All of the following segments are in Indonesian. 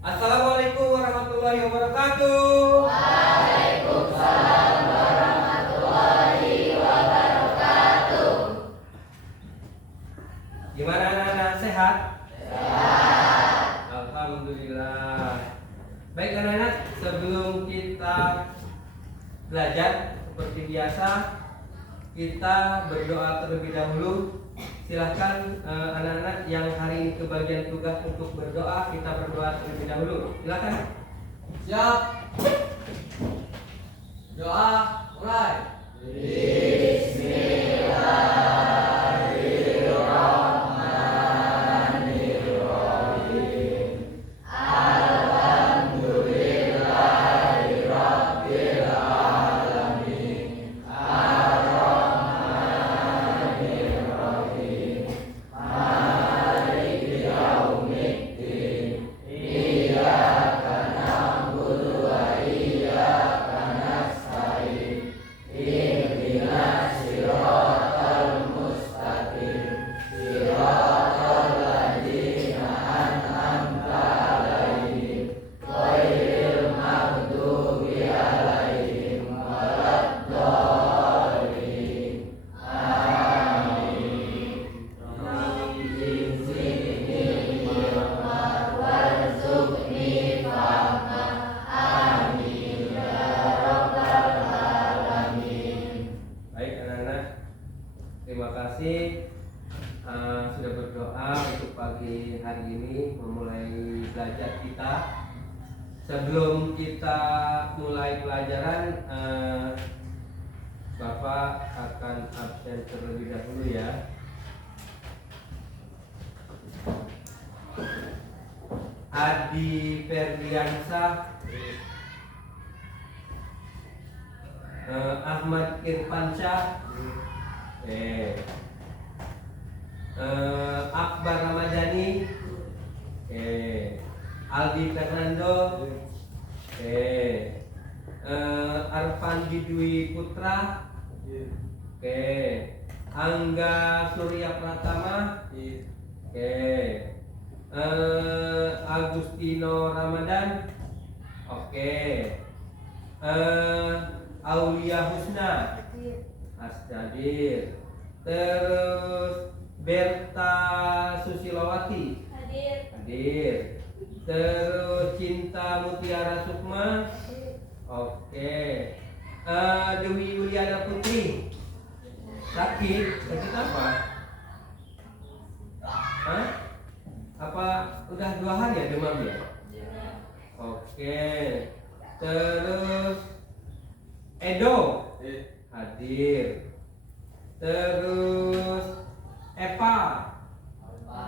Assalamualaikum warahmatullahi wabarakatuh. Waalaikumsalam warahmatullahi wabarakatuh. Gimana anak-anak, sehat? Sehat. Alhamdulillah. Baik anak-anak, sebelum kita belajar seperti biasa, kita berdoa terlebih dahulu. Silahkan anak-anak yang hari ini kebagian tugas untuk berdoa, kita berdoa terlebih dahulu. Silahkan. Siap. Doa mulai. Baik anak-anak, terima kasih sudah berdoa untuk pagi hari ini memulai belajar kita. Sebelum kita mulai pelajaran, Bapak akan absen terlebih dahulu ya. Adi Ferdiansah, Ahmad Irfansyah, Akbar Ramadhani, Aldi Fernando, Arfan Didwi Putra, Angga Surya Pratama, Agustino Ramadan, Aulia Husna, Asjadir, terus Berta Susilowati, hadir, terus Cinta Mutiara Sukma, Dewi Yuliana Putri, sakit apa? Hah? Apa udah 2 hari ya demam ya? Terus Edo hadir. Terus Eva,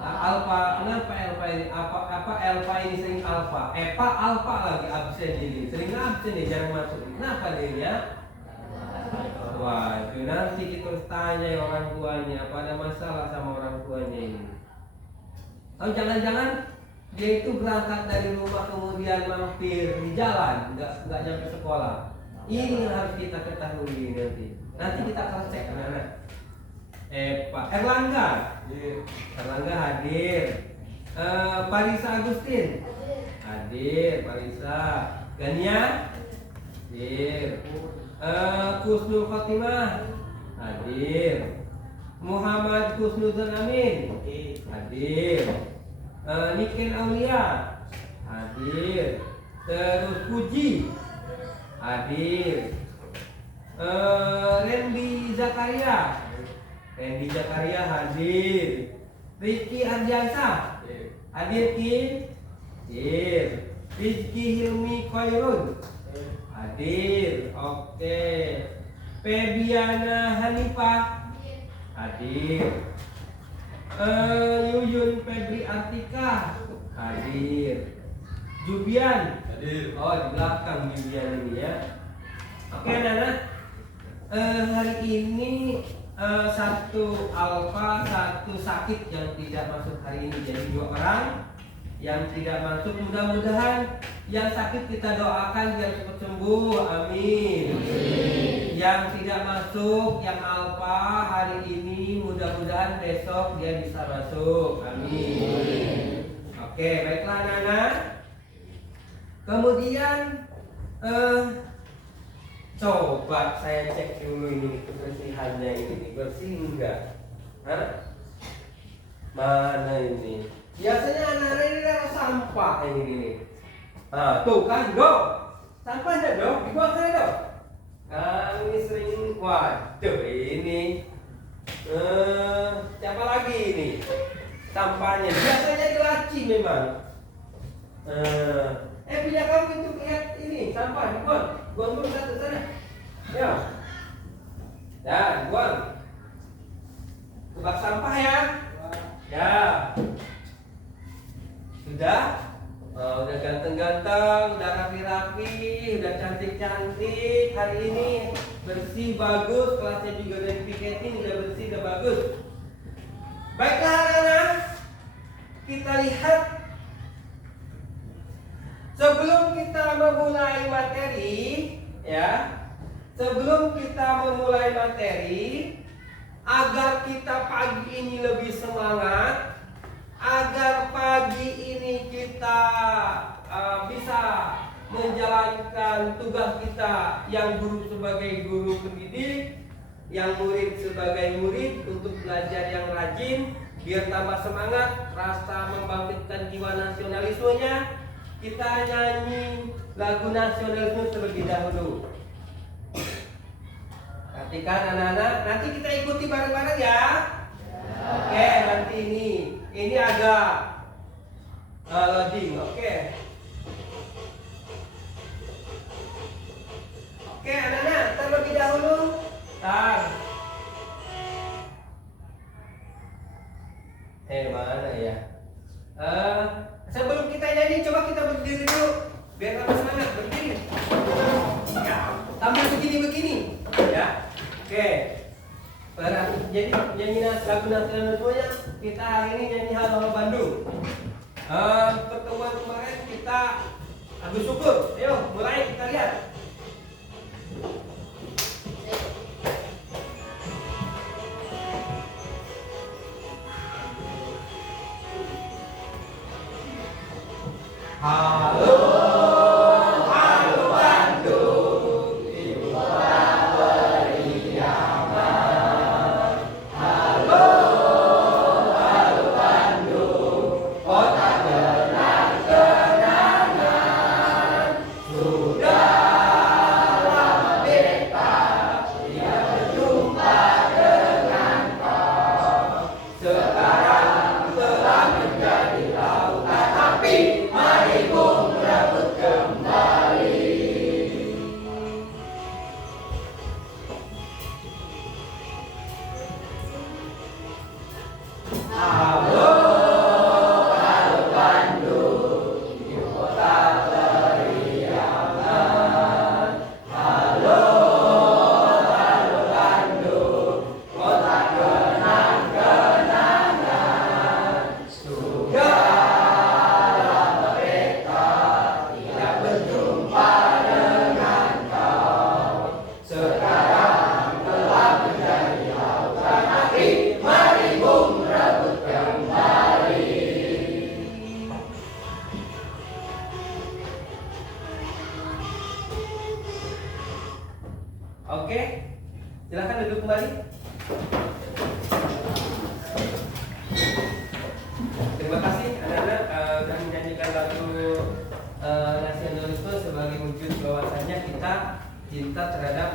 Alfa. Kenapa Alfa ini? Apa Alfa ini sering Alfa? Eva Alfa lagi absen ini. Sering absen nih, jarang masuk. Kenapa dia ya? Wah, itu nanti kita harus tanya orang tuanya apa ada masalah sama orang tuanya ini. Oh, jangan-jangan dia itu berangkat dari rumah kemudian mampir di jalan, nggak nyampe sekolah. Ini yang harus kita ketahui nanti. Nanti kita akan cek anak-anak. Pak Erlangga hadir. Parisa Agustin hadir. Parisa Gania hadir. Kusnul Khotimah hadir. Muhammad Kusnuzan Amin hadir. Niken Aulia hadir. Terus Puji hadir. Randy Zakaria hadir. Rizky Ardiansah hadir Ki? Hadir. Rizky Hilmi Khairun hadir. Febiana Hanifah hadir. Yuyun Febri Artika hadir. Jubian hadir. Oh, di belakang Jubian ini ya. Anak-anak, hari ini satu Alfa, satu sakit yang tidak masuk hari ini. Jadi 2 orang yang tidak masuk. Mudah-mudahan yang sakit kita doakan biar cepat sembuh. Amin. Yang tidak masuk, yang Alfa hari ini, mudah-mudahan besok dia bisa masuk. Amin. Oke, baiklah anak-anak. Kemudian coba saya cek dulu ini kebersihannya ini bersih enggak? Hah? Mana ini? Biasanya anak-anak ini taruh sampah ini. Nah, tuh kan, do. Sampahnya do, dibuang sana do. Kami sering, waduh ini. Siapa lagi ini? Sampahnya biasanya di laci memang. Punya kamu itu lihat ini sampah dibuang. Buang dulu satu sana. Ya. Dan buang. Ke bak sampah ya. Ya. Sudah? Udah ganteng-ganteng, udah rapi-rapi, udah cantik-cantik. Hari ini bersih, bagus. Kelasnya juga udah dipiketin, udah bersih, udah bagus. Baiklah anak-anak, kita lihat. Sebelum kita memulai materi, ya, sebelum kita memulai materi, agar kita pagi ini lebih semangat, agar pagi ini kita bisa menjalankan tugas kita, yang guru sebagai guru pendidik, yang murid sebagai murid, untuk belajar yang rajin, biar tambah semangat, rasa membangkitkan jiwa nasionalismenya. Kita nyanyi lagu nasionalisme terlebih dahulu. Perhatikan anak-anak, nanti kita ikuti bareng-bareng ya. Oke, nanti ini agak loading. Oke, anak-anak, terlebih dahulu. Mana ya? Sebelum kita nyanyi, coba kita berdiri dulu, biar tambah semangat. Berdiri. Ya, sambil begini. Ya, oke. Jadi nyanyi lagu nasionalismenya kita hari ini nyanyi Halo Bandung. Pertemuan kemarin kita Agus Syukur. Ayo, mulai kita lihat. Halo. Oke, silakan duduk kembali. Terima kasih anak-anak sudah menyanyikan lagu nasionalisme sebagai wujud bahwasannya kita cinta terhadap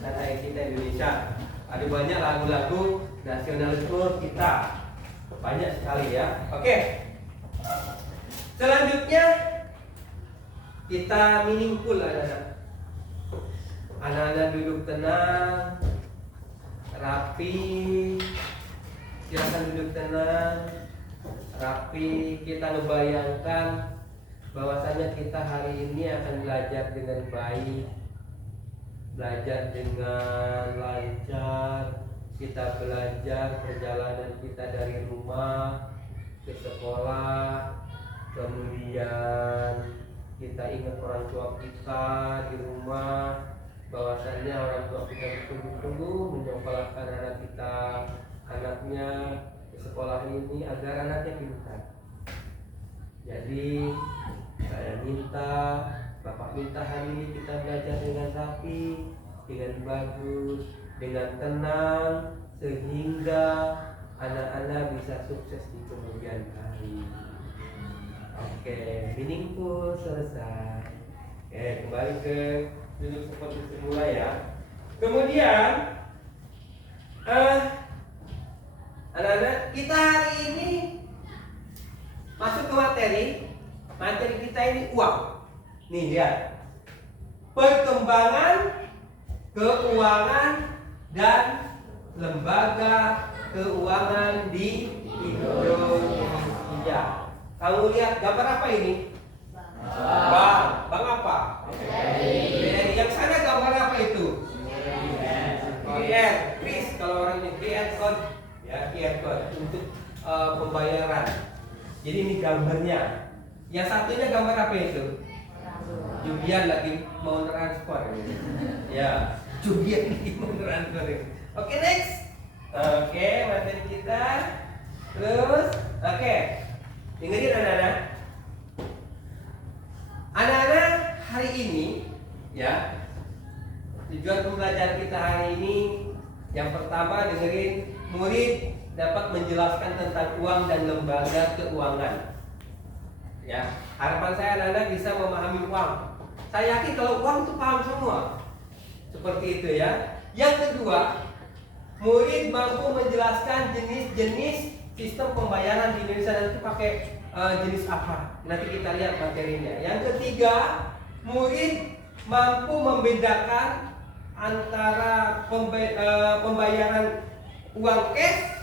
tanah air kita Indonesia. Ada banyak lagu-lagu nasionalisme kita, banyak sekali ya. Oke, selanjutnya kita meaningful anak-anak. Anak-anak duduk tenang, rapi. Silakan duduk tenang, rapi. Kita ngebayangkan bahwasanya kita hari ini akan belajar dengan baik, belajar dengan lancar. Kita belajar perjalanan kita dari rumah ke sekolah, kemudian kita ingat orang tua kita di rumah, bahwasannya orang tua kita bersungguh-sungguh menyekolahkan anak kita, anaknya ke sekolah ini agar anaknya pintar. Jadi saya Bapak minta hari ini kita belajar dengan rapi, dengan bagus, dengan tenang, sehingga anak-anak bisa sukses di kemudian hari. Oke, meaningful selesai. Oke, kembali ke duduk seperti semula ya. Kemudian anak-anak, kita hari ini masuk ke materi. Materi kita ini uang. Nih lihat, perkembangan keuangan dan lembaga keuangan di Indonesia. Kamu lihat gambar apa ini? Bank. Bank apa? BRI. Yang sana gambar apa itu? QR. Please, kalau orang ini QR code, ya QR code untuk pembayaran. Jadi ini gambarnya. Yang satunya gambar apa itu? Jubian lagi mau transfer. Ya, Jubian lagi mau transfer. Oke, next. Oke, materi kita. Terus, oke. Dengerin anak-anak. Anak-anak, hari ini ya, tujuan pembelajaran kita hari ini yang pertama, dengerin, murid dapat menjelaskan tentang uang dan lembaga keuangan. Ya, harapan saya anak-anak bisa memahami uang. Saya yakin kalau uang itu paham semua. Seperti itu ya. Yang kedua, murid mampu menjelaskan jenis-jenis sistem pembayaran di Indonesia, dan itu pakai jenis apa. Nanti kita lihat materinya. Yang ketiga, murid mampu membedakan antara pembayaran uang cash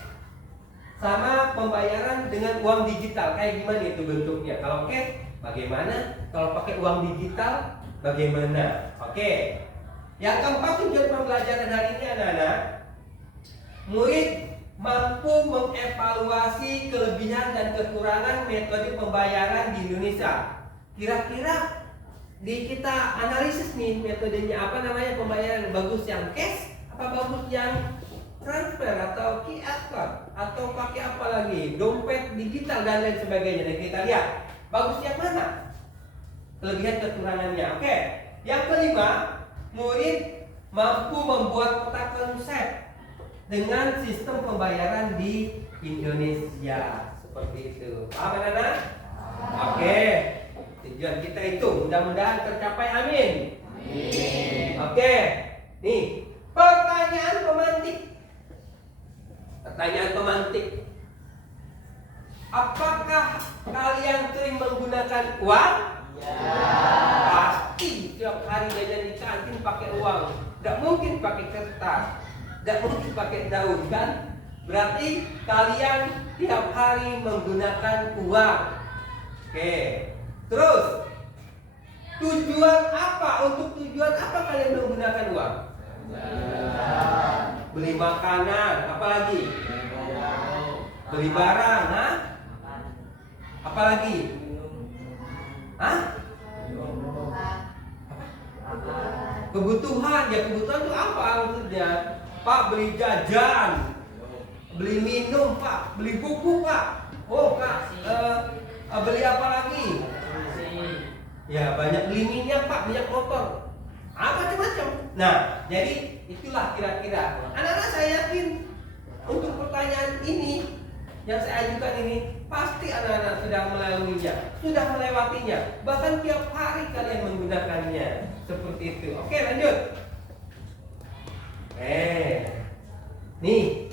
sama pembayaran dengan uang digital. Kayak gimana itu bentuknya? Kalau cash bagaimana? Kalau pakai uang digital bagaimana? Oke. Yang keempat, tujuan pembelajaran hari ini anak-anak, murid mampu mengevaluasi kelebihan dan kekurangan metode pembayaran di Indonesia. Kira-kira kita analisis nih metodenya apa namanya pembayaran, bagus yang cash apa bagus yang transfer atau QR code atau pakai apa lagi, dompet digital dan lain sebagainya. Dan kita lihat bagus yang mana, kelebihan kekurangannya. Oke. Yang kelima, murid mampu membuat peta konsep dengan sistem pembayaran di Indonesia. Seperti itu. Paham anak-anak? Oke. Tujuan kita itu mudah-mudahan tercapai, amin. Oke. Nih, pertanyaan pemantik. Pertanyaan pemantik. Apakah kalian sering menggunakan uang? Ya. Pasti setiap hari jajan di kantin pakai uang. Tidak mungkin pakai kertas, tidak mungkin pakai daun kan? Berarti kalian tiap hari menggunakan uang. Oke. Terus tujuan apa? Untuk tujuan apa kalian menggunakan uang? Beli makanan, apa lagi? Beli barang, nah? Apa lagi? Hah? Kebutuhan, ya kebutuhan itu apa maksudnya? Pak, beli jajan, beli minum Pak, beli buku Pak. Oh Pak, beli apa lagi? Ya banyak, beli minyak Pak, minyak motor, macam-macam. Nah, jadi itulah kira-kira. Anak-anak saya yakin untuk pertanyaan ini yang saya ajukan ini pasti anak-anak sudah melaluinya, sudah melewatinya. Bahkan tiap hari kalian menggunakannya. Seperti itu. Oke, lanjut. Nih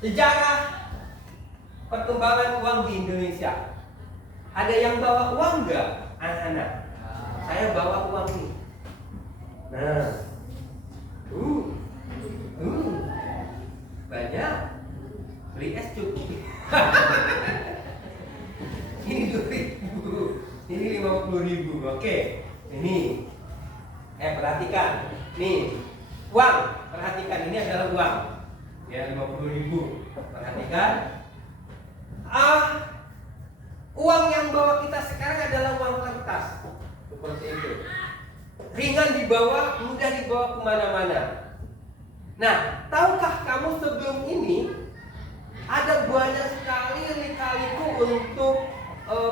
sejarah perkembangan uang di Indonesia. Ada yang bawa uang nggak, anak-anak? Saya bawa uang nih. Nah, banyak. Beli es cukup. Ini 2.000, ini 50.000. Oke, ini. Perhatikan. Nih, uang. Perhatikan, ini adalah uang. Ya, 50.000. Perhatikan. Uang yang bawa kita sekarang adalah uang kertas. Seperti itu. Ringan dibawa, mudah dibawa kemana-mana. Nah, tahukah kamu sebelum ini ada banyak sekali lika-liku untuk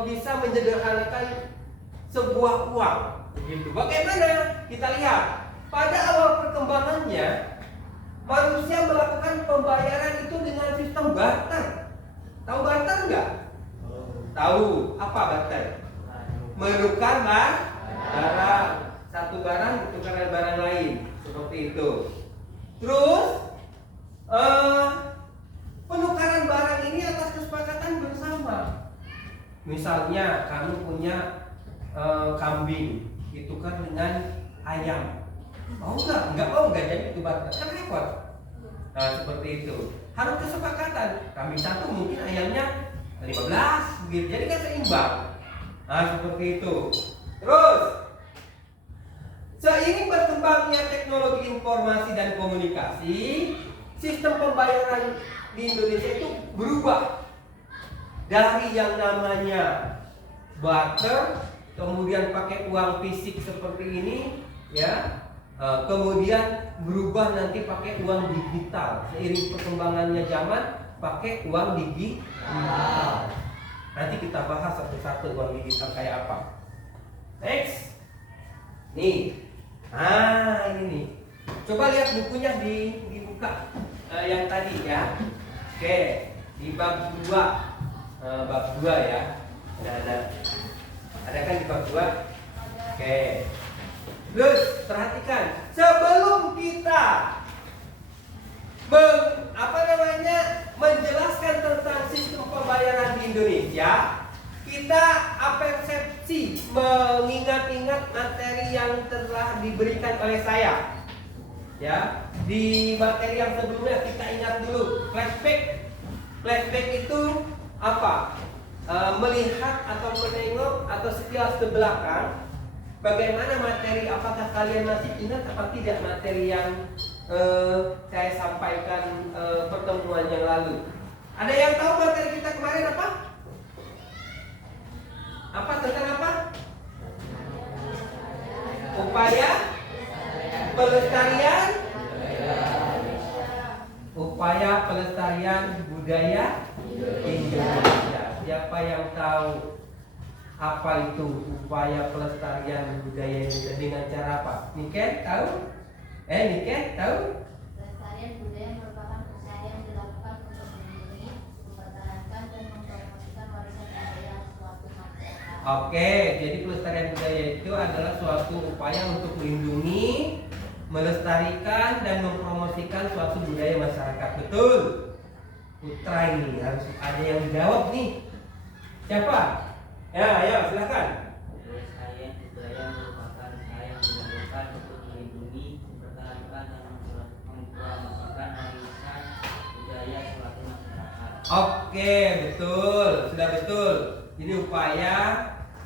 bisa menyederhanakan sebuah uang. Begitu. Bagaimana? Kita lihat. Pada awal perkembangannya, manusia melakukan pembayaran itu dengan sistem barter. Tahu barter enggak? Tahu. Apa barter? Menukar barang. Satu barang ditukar dengan barang lain. Seperti itu. Terus penukaran barang ini atas kesepakatan bersama. Misalnya kamu punya kambing, ditukar dengan ayam. Mau nggak? Nggak mau nggak jadi itu barter. Kan repot. Nah seperti itu. Harus kesepakatan. Kambing satu mungkin ayamnya 15 begitu. Jadi kan seimbang. Nah seperti itu. Terus seiring berkembangnya teknologi informasi dan komunikasi, sistem pembayaran di Indonesia itu berubah dari yang namanya barter, kemudian pakai uang fisik seperti ini, ya, kemudian berubah nanti pakai uang digital. Seiring perkembangannya zaman, pakai uang digital. Nanti kita bahas satu-satu uang digital kayak apa. Next, nih, ini nih. Coba lihat bukunya dibuka yang tadi ya. Oke, di bab 2, bab 2 ya. Ada kan di bab 2? Oke. Terus perhatikan, sebelum kita menjelaskan tentang sistem pembayaran di Indonesia, kita persepsi mengingat-ingat materi yang telah diberikan oleh saya. Ya, di materi yang sebelumnya kita ingat dulu flashback. Flashback itu apa? Melihat atau menengok atau sekilas ke belakang. Bagaimana materi? Apakah kalian masih ingat apa tidak materi yang saya sampaikan pertemuan yang lalu? Ada yang tahu materi kita kemarin apa? Apa tentang apa? Upaya pelestarian budaya Indonesia. Siapa yang tahu apa itu upaya pelestarian budaya Indonesia dengan cara apa? Niken tahu? Niken tahu? Pelestarian budaya merupakan usaha yang dilakukan untuk melindungi, mempertahankan dan mempromosikan warisan budaya suatu masyarakat. Oke, jadi pelestarian budaya itu adalah suatu upaya untuk melindungi, melestarikan dan mempromosikan suatu budaya masyarakat. Betul? Putra ini harus ada yang jawab nih. Siapa? Ya, ayo silakan. Pelestarian budaya merupakan usaha yang dilakukan untuk melindungi, mempertahankan dan mempromosikan warisan budaya suatu masyarakat. Oke, betul, sudah betul. Ini upaya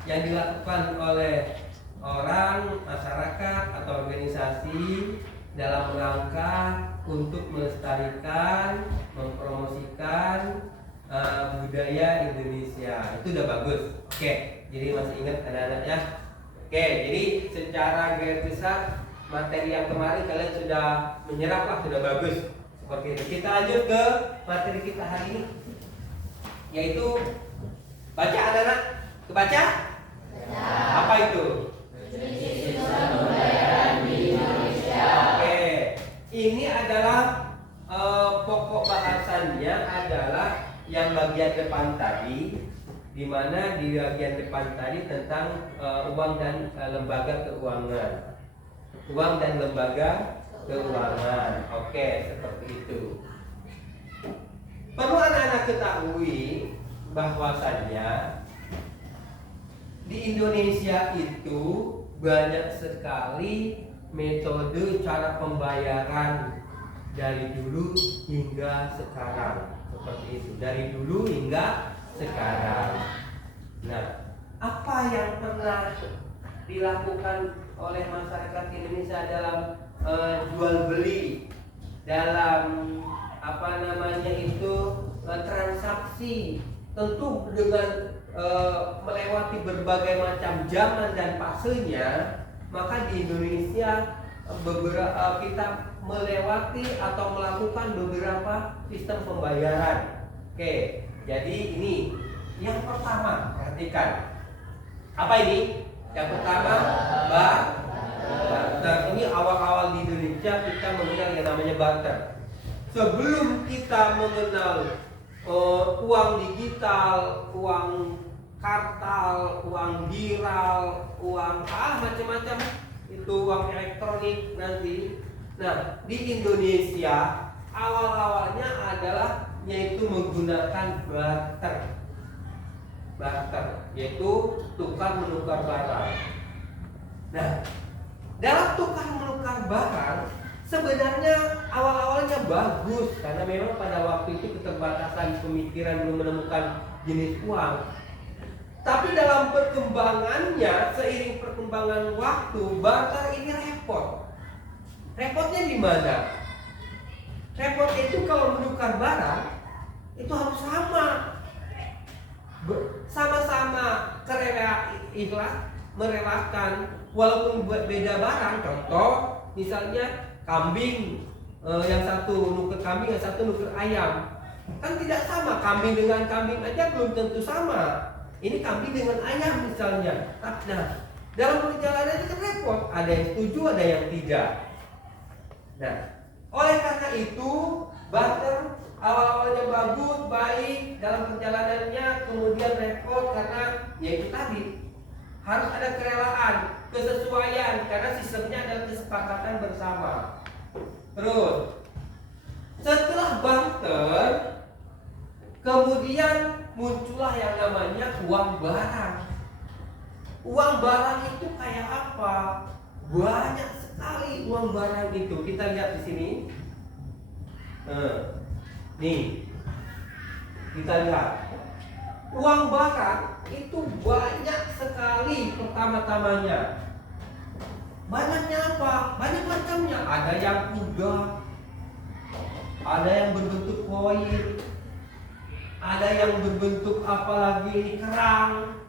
yang dilakukan oleh orang, masyarakat atau organisasi dalam rangka untuk melestarikan, mempromosikan budaya Indonesia. Itu udah bagus. Oke, jadi masih ingat anak-anak ya. Oke, jadi secara garis besar materi yang kemarin kalian sudah menyerap lah, sudah bagus. Seperti itu. Kita lanjut ke materi kita hari ini, yaitu baca anak-anak. Kebaca? Ya. Apa itu? Sistem pembayaran di Indonesia. Oke, ini adalah pokok bahasannya adalah yang bagian depan tadi, di mana di bagian depan tadi tentang uang dan lembaga keuangan. Uang dan lembaga keuangan. Oke, seperti itu. Perlu anak-anak ketahui bahwasannya di Indonesia itu banyak sekali metode cara pembayaran dari dulu hingga sekarang. Seperti itu, dari dulu hingga sekarang. Nah, apa yang pernah dilakukan oleh masyarakat Indonesia dalam jual beli, dalam transaksi, tentu dengan melewati berbagai macam zaman dan fasenya, maka di Indonesia kita melewati atau melakukan beberapa sistem pembayaran. Oke, jadi ini yang pertama, perhatikan. Apa ini? Yang pertama, barter. Ini awal-awal di Indonesia kita mengenal yang namanya barter. Sebelum kita mengenal uang digital, uang kartal, uang giral, uang macam-macam, itu uang elektronik nanti. Nah, di Indonesia awal-awalnya adalah yaitu menggunakan barter. Barter yaitu tukar menukar barang. Nah, dalam tukar menukar barang sebenarnya awal-awalnya bagus karena memang pada waktu itu keterbatasan pemikiran belum menemukan jenis uang. Tapi dalam perkembangannya, seiring perkembangan waktu, barter ini repot. Repotnya di mana? Repotnya itu kalau menukar barang itu harus sama-sama merelakan walaupun beda barang. Contoh misalnya kambing, yang satu nuker kambing, yang satu nuker ayam, kan tidak sama. Kambing dengan kambing aja belum tentu sama. Ini kambing dengan ayam misalnya. Nah, dalam perjalanan itu kan repot. Ada yang setuju, ada yang tidak. Nah, oleh karena itu barter awal-awalnya bagus, baik dalam perjalanannya, kemudian repot karena yaitu tadi harus ada kerelaan, kesesuaian karena sistemnya adalah kesepakatan bersama. Terus setelah barter, kemudian muncullah yang namanya uang barang. Uang barang itu kayak apa? Banyak sekali uang barang itu. Kita lihat di sini. Nih, kita lihat uang barang itu banyak sekali. Pertama-tamanya banyaknya apa? Banyak macamnya. Ada yang kuda, ada yang berbentuk koin, ada yang berbentuk apalagi ini kerang.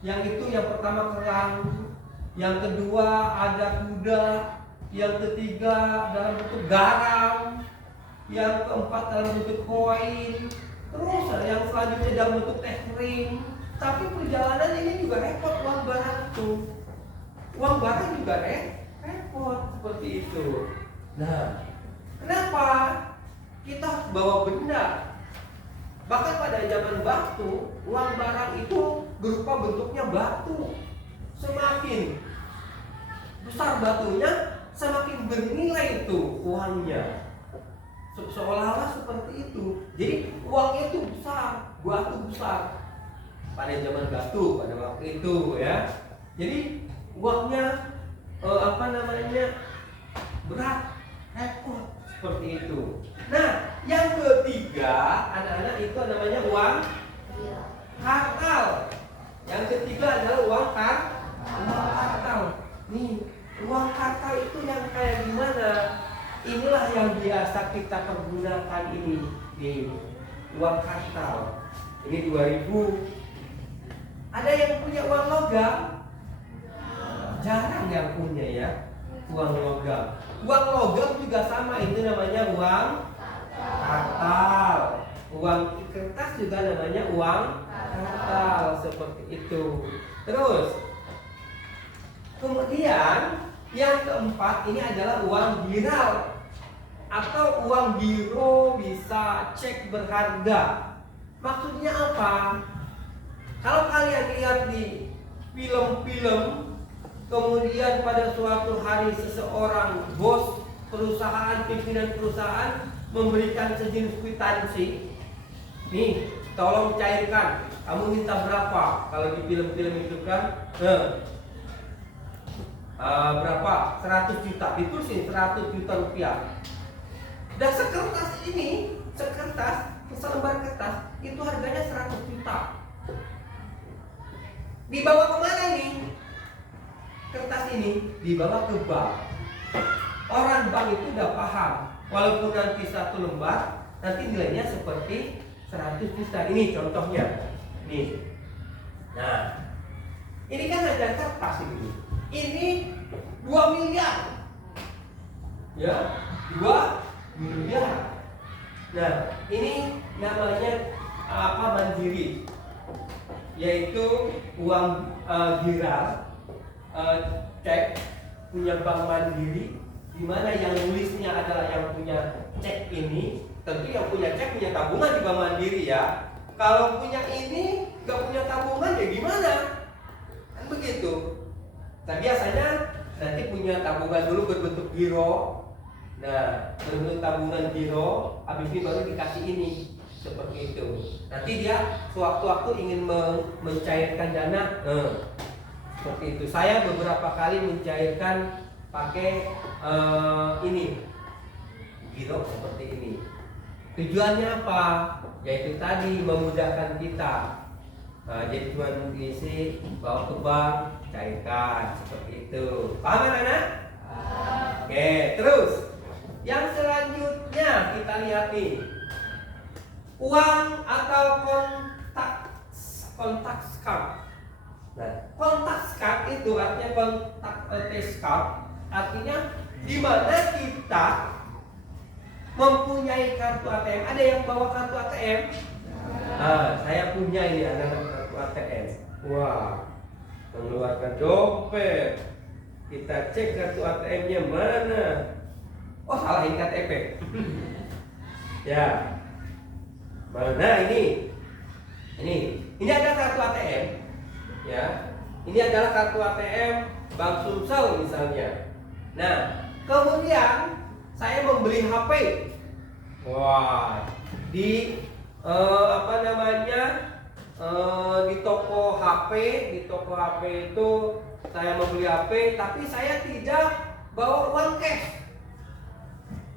Yang itu yang pertama kerang, yang kedua ada kuda, yang ketiga dalam bentuk garam, yang keempat dalam bentuk koin, terus yang selanjutnya dalam bentuk teh kering. Tapi perjalanan ini juga repot uang barang itu. Uang barang juga repot seperti itu. Nah, kenapa kita bawa benda? Bahkan pada zaman batu, uang barang itu berupa bentuknya batu. Semakin besar batunya, semakin bernilai itu uangnya. Seolah-olah seperti itu. Jadi uangnya itu besar, batu besar. Pada zaman batu, pada waktu itu ya. Jadi uangnya berat, repot seperti itu. Nah, yang ketiga anak-anak itu namanya uang kartal. Yang ketiga adalah uang kartal. Nih, uang kartal itu yang kayak gimana? Inilah yang biasa kita pergunakan ini. Nih, uang kartal. Ini 2000. Ada yang punya uang logam? Jarang yang punya ya, uang logam. Uang logam juga sama, itu namanya uang kartal. Uang kertas juga namanya uang kartal, seperti itu. Terus kemudian yang keempat ini adalah uang giral atau uang giro, bisa cek berharga. Maksudnya apa? Kalau kalian lihat di film-film, kemudian pada suatu hari seseorang bos perusahaan, pimpinan perusahaan memberikan sejenis kwitansi. Nih, tolong cairkan. Kamu minta berapa? Kalau di film-film itu kan, berapa? 100 juta. Ditulisin 100 juta rupiah. Dan sekertas ini, selembar kertas itu harganya 100 juta. Dibawa kemana ini? Kertas ini dibawa ke bank. Orang bank itu udah paham, walaupun nanti satu lembar nanti nilainya seperti 100 juta. Ini contohnya. Nih. Nah, ini kan ada kertas ini. Ini 2 miliar. Ya, 2 miliar. Nah, ini namanya mandiri, yaitu uang giral cek punya Bank Mandiri, di mana yang nulisnya adalah yang punya cek ini. Tentu yang punya cek punya tabungan di Bank Mandiri ya. Kalau punya ini nggak punya tabungan ya gimana? Kan begitu. Nah biasanya nanti punya tabungan dulu berbentuk giro. Nah berbentuk tabungan giro, habis ini baru dikasih ini seperti itu. Nanti dia sewaktu-waktu ingin mencairkan dana, seperti itu. Saya beberapa kali mencairkan pakai ini giro seperti ini. Tujuannya apa? Yaitu tadi memudahkan kita. Nah, jadi cuma diisi, bawa ke bank, cairkan seperti itu. Paham anak-anak? Oke, terus yang selanjutnya kita lihat nih, uang atau kontak card. Nah, kontak card itu artinya card artinya di mana kita mempunyai kartu ATM. Ada yang bawa kartu ATM? Nah, saya punya ini anak-anak kartu ATM. Wah, mengeluarkan dompet. Kita cek kartu ATM-nya mana. Oh, salah ini KTP. Ya. Mana ini? Ini ada kartu ATM. Ya. Ini adalah kartu ATM Bank Sumsel misalnya. Nah, kemudian saya membeli HP. Wah, di di toko HP, itu saya membeli HP, tapi saya tidak bawa uang cash.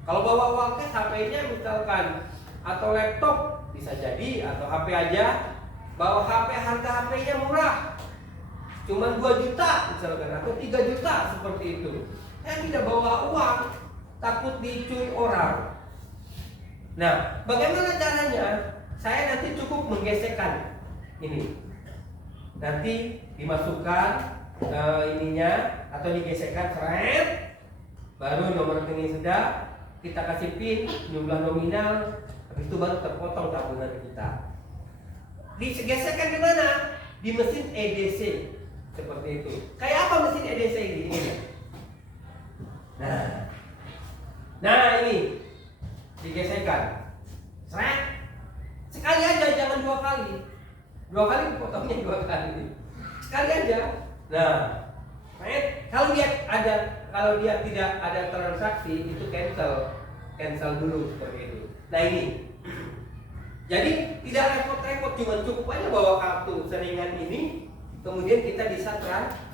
Kalau bawa uang cash, HP-nya misalkan atau laptop bisa jadi, atau HP aja. Bawa HP, harga HP-nya murah, cuman 2 juta misalkan, atau 3 juta seperti itu. Saya tidak bawa uang, takut dicuri orang. Nah, bagaimana caranya? Saya nanti cukup menggesekkan ini. Nanti dimasukkan ininya atau digesekkan, seret, baru nomor rekening sudah, kita kasih PIN, jumlah nominal, habis itu baru terpotong tabungan kita. Digesekkan di mana? Di mesin EDC seperti itu. Kayak apa mesin EDC ini? Nah ini digesekkan, seret, sekali aja, jangan 2 kali. 2 kali potongnya 2 kali. Sekali aja. Nah, kalau dia tidak ada transaksi itu cancel dulu seperti itu. Nah ini, jadi tidak repot-repot, cuma cukup aja bawa kartu seringan ini, kemudian kita bisa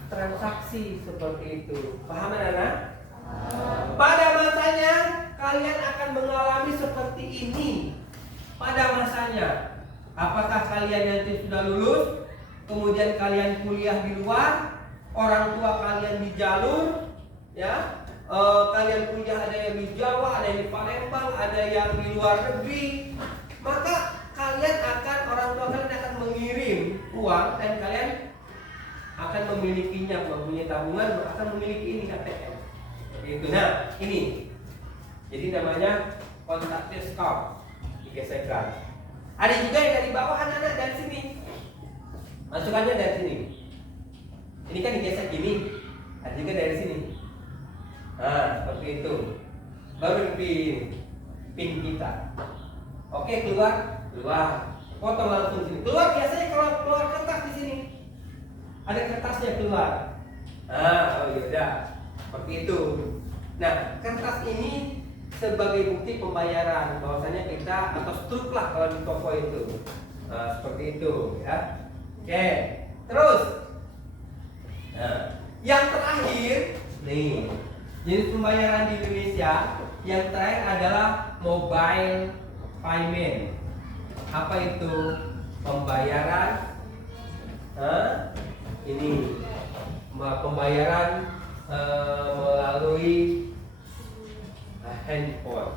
transaksi seperti itu. Paham anak-anak? Pada masanya kalian akan mengalami seperti ini. Pada masanya, apakah kalian nanti sudah lulus, kemudian kalian kuliah di luar, orang tua kalian di jalur, ya, kalian kuliah ada yang di Jawa, ada yang di Palembang, ada yang di luar negeri, maka orang tua kalian akan mengirim uang dan kalian akan memilikinya, mempunyai tabungan, akan memiliki ini ATM. Itu. Nah, ini. Jadi namanya contactless card, digesekkan. Ada juga yang dari bawah anak-anak dari sini. Masukannya dari sini. Ini kan digesek gini. Ada juga dari sini. Nah, seperti itu. Baru pin kita. Oke, keluar. Potong langsung sini. Keluar biasanya kalau keluar kertas di sini. Ada kertasnya keluar. Oh yaudah. Seperti itu. Nah, kertas ini sebagai bukti pembayaran bahwasanya kita atau struk lah kalau di toko itu. Seperti itu ya. Oke. Terus yang terakhir nih, jenis pembayaran di Indonesia yang terakhir adalah mobile payment. Apa itu? Pembayaran ini pembayaran melalui handphone.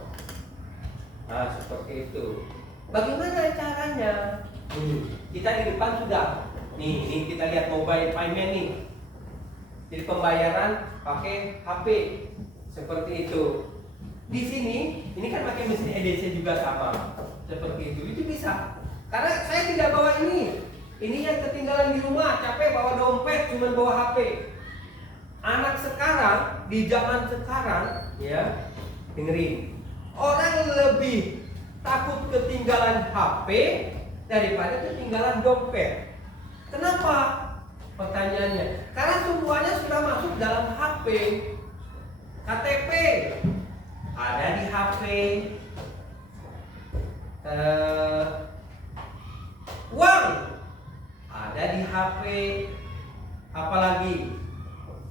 Seperti itu. Bagaimana caranya? Kita di depan sudah. Ini kita lihat mobile payment nih. Jadi pembayaran pakai HP seperti itu. Di sini, ini kan pakai mesin EDC juga sama. Seperti itu bisa. Karena saya tidak bawa ini. Ini yang ketinggalan di rumah, capek bawa dompet, cuma bawa HP. anak sekarang di zaman sekarang ya, dengerin, orang lebih takut ketinggalan HP daripada ketinggalan dompet. Kenapa? Pertanyaannya, karena semuanya sudah masuk dalam HP. KTP ada di HP, uang ada di HP, apalagi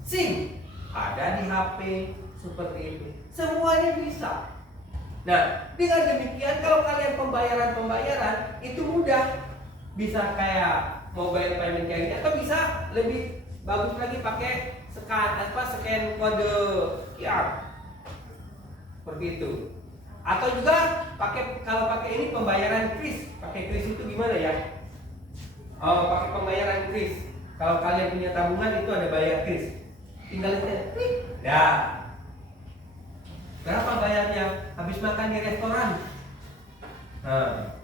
SIM ada di HP, seperti itu. Semuanya bisa. Nah, dengan demikian kalau kalian pembayaran itu mudah. Bisa kayak mobile payment kayak gini, atau bisa lebih bagus lagi pakai scan kode QR. Seperti itu. Atau juga kalau pakai ini pembayaran kris. Pakai kris itu gimana ya? Oh, pakai pembayaran kris. Kalau kalian punya tabungan itu ada bayar kris. Tinggal klik. Ya. Berapa bayarnya? Habis makan di restoran. Nah,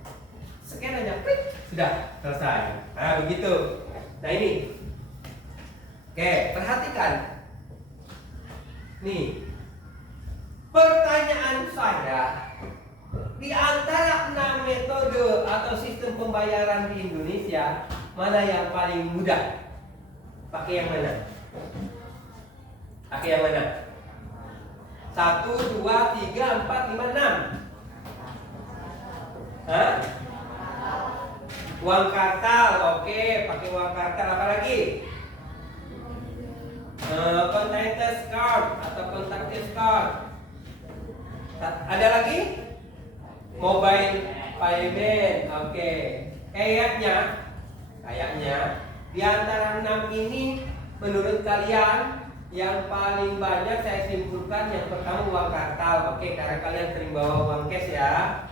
scan aja, klik, sudah selesai. Nah, begitu. Nah, ini. Oke, perhatikan. Nih. Pertanyaan saya, di antara 6 metode atau sistem pembayaran di Indonesia, mana yang paling mudah? Pakai yang mana? Pakai yang mana? 1, 2, 3, 4, 5, 6. Hah? Uang kartal, oke, pakai uang kartal. Apa lagi? Contactless card atau contactless card. Ada lagi? Mobile payment, oke. Kayaknya di antara 6 ini, menurut kalian yang paling banyak saya simpulkan yang pertama uang kartal, oke, karena kalian sering bawa uang cash ya.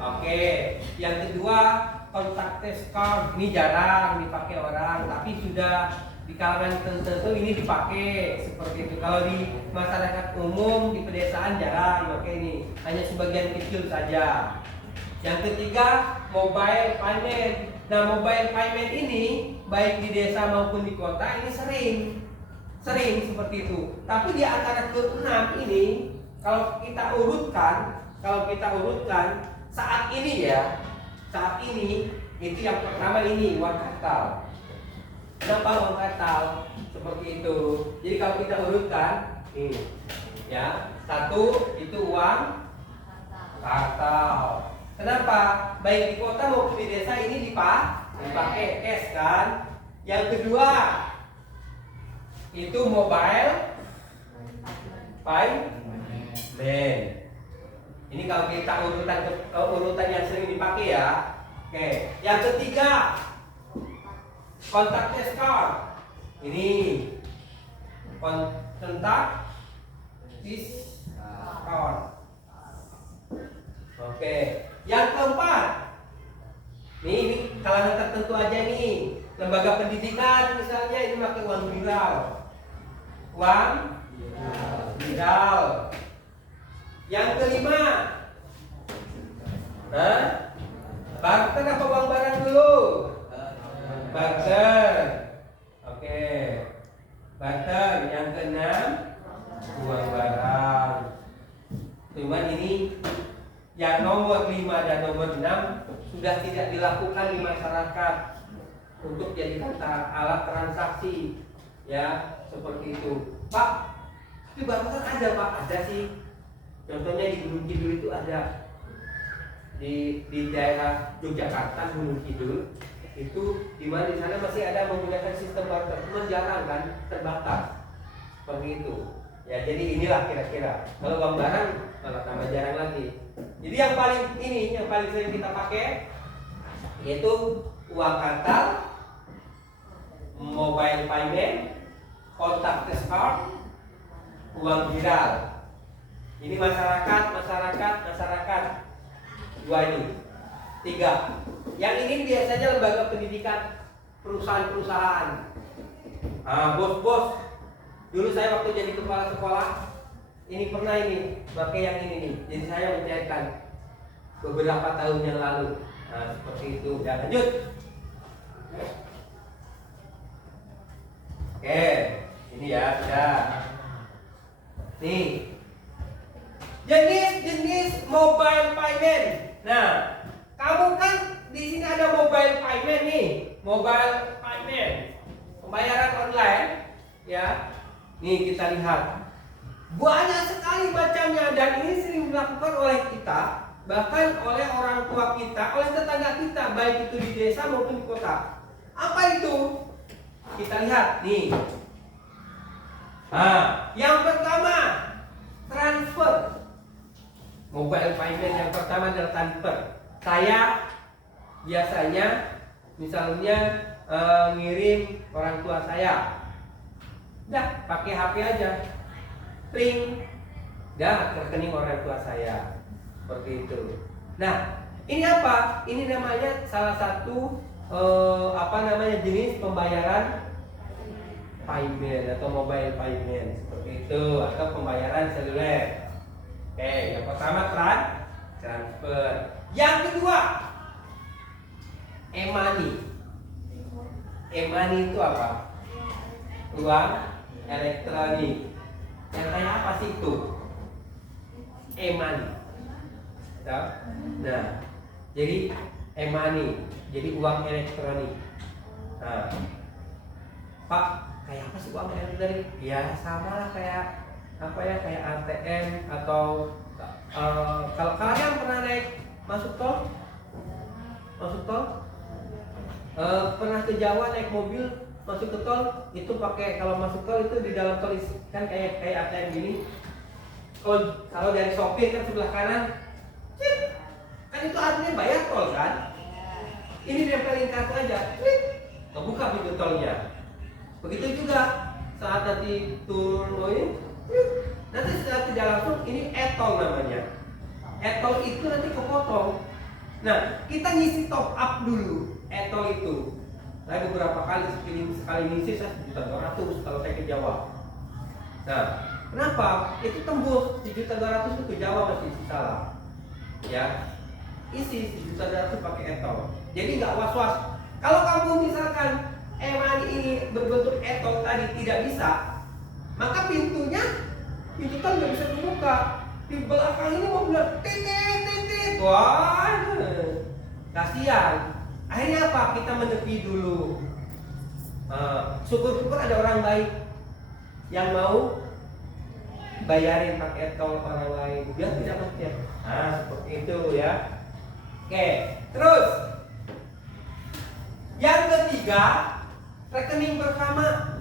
Oke, yang kedua contactless card, ini jarang dipakai orang, tapi sudah di kalangan tertentu ini dipakai seperti itu. Kalau di masyarakat umum di pedesaan jarang pakai ini, hanya sebagian kecil saja. Yang ketiga mobile payment. Nah, mobile payment ini baik di desa maupun di kota ini sering seperti itu. Tapi di antara ke-6 ini kalau kita urutkan saat ini itu yang pertama ini uang kartal. Kenapa uang kartal? Seperti itu. Jadi kalau kita urutkan ini ya, 1 itu uang kartal. Kenapa? Baik di kota maupun di desa ini dipakai cash kan. Yang kedua itu mobile payment. Ini kalau kita urutan yang sering dipakai ya. Oke. Yang ketiga contactless card. Ini contactless card. Oke. Yang keempat, ini kalangan tertentu aja nih, lembaga pendidikan misalnya ini pakai uang viral. Yang kelima, barter apa uang barang dulu? Barter. Oke. Barter. Yang keenam, uang barang. Cuman ini yang nomor 5 dan nomor 6 sudah tidak dilakukan di masyarakat untuk jadikan alat transaksi ya, seperti itu. Pak, tapi barusan ada Pak, ada sih. Contohnya di Gunung Kidul itu ada di daerah Yogyakarta, Gunung Kidul itu, di mana di sana masih ada menggunakan sistem barter, cuma jarang kan, terbatas seperti itu. Ya, jadi inilah kira-kira. Kalau uang barang malah tambah jarang lagi. Jadi yang paling sering kita pakai yaitu uang kartal, mobile payment, contactless card, uang viral. Ini masyarakat. Dua ini. 3. Yang ini biasanya lembaga pendidikan, perusahaan-perusahaan. Bos-bos. Dulu saya waktu jadi kepala sekolah, ini pernah pakai yang ini nih. Jadi saya mencairkan beberapa tahun yang lalu. Nah, seperti itu. Ya, lanjut. Oke, ini Ini ya, sudah. Nih. Jenis-jenis mobile payment. Nah, kamu kan di sini ada mobile payment nih. Mobile payment. Pembayaran online, ya. Nih kita lihat. Banyak sekali macamnya dan ini sering dilakukan oleh kita, bahkan oleh orang tua kita, oleh tetangga kita, baik itu di desa maupun di kota. Apa itu? Kita lihat nih. Nah, yang pertama transfer. Mobile payment yang pertama adalah transfer. Saya biasanya misalnya ngirim orang tua saya, udah pakai HP aja, pring, dah ke rekening orang tua saya, seperti itu. Nah, ini apa? Ini namanya salah satu jenis pembayaran payment atau mobile payment, seperti itu, atau pembayaran seluler. Oke, yang pertama transfer. Yang kedua, e-money. E-money itu apa? Uang elektronik. Yang tanya apa sih itu? E-money. Nah, jadi e-money, jadi uang elektronik. Nah, Pak, kayak apa sih uang elektronik? Ya sama lah kayak kayak ATM atau kalau kalian pernah naik masuk tol, pernah ke Jawa naik mobil masuk ke tol, itu pakai, kalau masuk tol itu di dalam tol kan kayak ATM gini. Kalau dari sopir kan sebelah kanan, kan itu artinya bayar tol kan? Ini nempelin kartu aja, kebuka pintu tolnya. Begitu juga saat nanti turun nanti setelah tidak langsung ini e-tol namanya. E-tol itu nanti kepotong. Nah, kita ngisi top up dulu e-tol itu. Saya beberapa kali sekali ngisi saya 1.200.000 kalau saya ke Jawa. Nah, kenapa? Itu tembus 1.200.000 itu ke Jawa masih salah. Ya, isi 1.200.000 pakai e-tol. Jadi nggak was-was. Kalau kamu misalkan e-money ini berbentuk e-tol tadi tidak bisa, maka pintu tol nggak bisa dibuka. Di belakang ini mau bilang titit, wah, kasihan. Akhirnya apa? Kita menepi dulu. Syukur-syukur ada orang baik yang mau bayarin pakai tol orang lain biar tidak macet. Nah, seperti itu ya. Oke, terus yang ketiga, rekening bersama.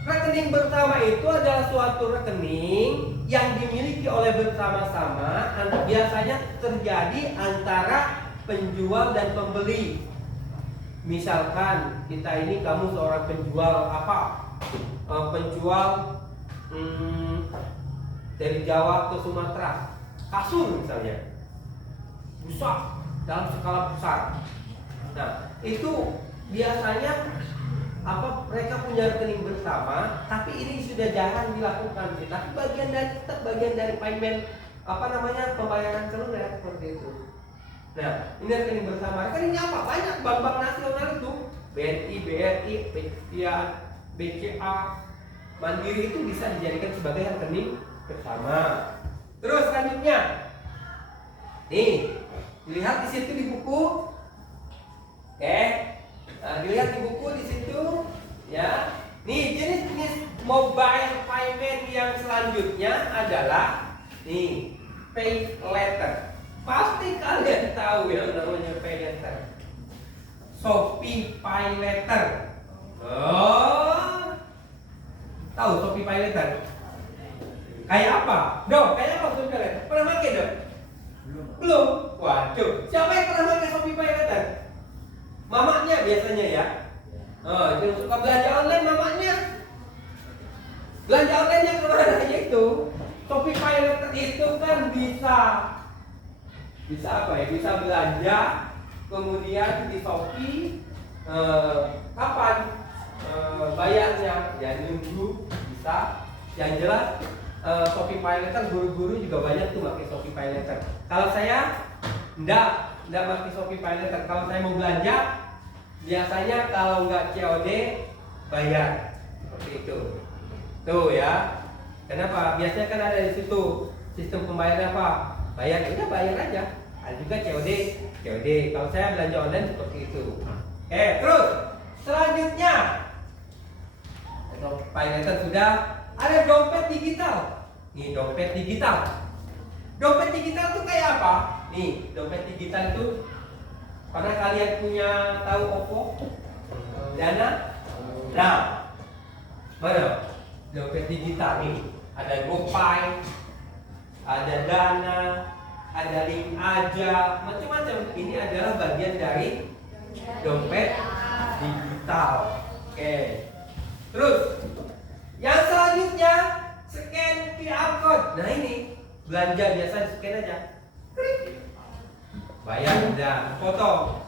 Rekening bersama itu adalah suatu rekening yang dimiliki oleh bersama-sama, biasanya terjadi antara penjual dan pembeli. Misalkan kita ini, kamu seorang penjual apa? Penjual dari Jawa ke Sumatera, kasur misalnya, besar, dalam skala besar. Nah, itu biasanya mereka punya rekening bersama, tapi ini sudah jarang dilakukan sih. Tapi bagian dari payment pembayaran seluler seperti itu. Nah, ini rekening bersama. Rekeningnya apa? Banyak bank-bank nasional itu, BNI, BRI, BCA, Mandiri itu bisa dijadikan sebagai rekening bersama. Terus selanjutnya, nih, dilihat di situ di buku, oke. Nah, dilihat di buku di situ, ya. Nih, jenis-jenis mobile payment yang selanjutnya adalah nih, pay letter. Pasti kalian tahu yang namanya pay letter. Shopee Pay Letter. Oh, tahu Shopee Pay Letter? Kayak apa? Kayak apa Shopee Pay Letter? Pernah pakai dong? Belum. Waduh, siapa yang pernah pakai Shopee Pay Letter? Mamanya biasanya ya. Yang suka belanja online mamanya. Belanja online yang kemana itu? Shopee Pay Letter itu kan bisa apa ya? Bisa belanja, kemudian di Shopee kapan bayarnya? Ya nunggu bisa. Yang jelas Shopee Pay Letter, guru-guru juga banyak tuh pakai Shopee Pay Letter. Kalau saya enggak pakai Shopee Pay Letter. Kalau saya mau belanja, biasanya kalau nggak COD bayar seperti itu. Tuh ya. Kenapa? Biasanya kan ada di situ sistem pembayaran apa? Bayar, udah bayar aja. Ada juga COD. Kalau saya belanja online seperti itu. Terus selanjutnya, paylater sudah, ada dompet digital. Nih dompet digital. Dompet digital itu kayak apa? Nih dompet digital itu, pernah kalian punya tahu OVO? Dana? Nah, mana? Dompet digital nih. Ada GoPay, ada Dana, ada Link Aja, macam-macam. Ini adalah bagian dari dompet digital. Oke. Terus yang selanjutnya scan QR code. Nah ini belanja biasa scan aja. Klik. Bayar udah, potong.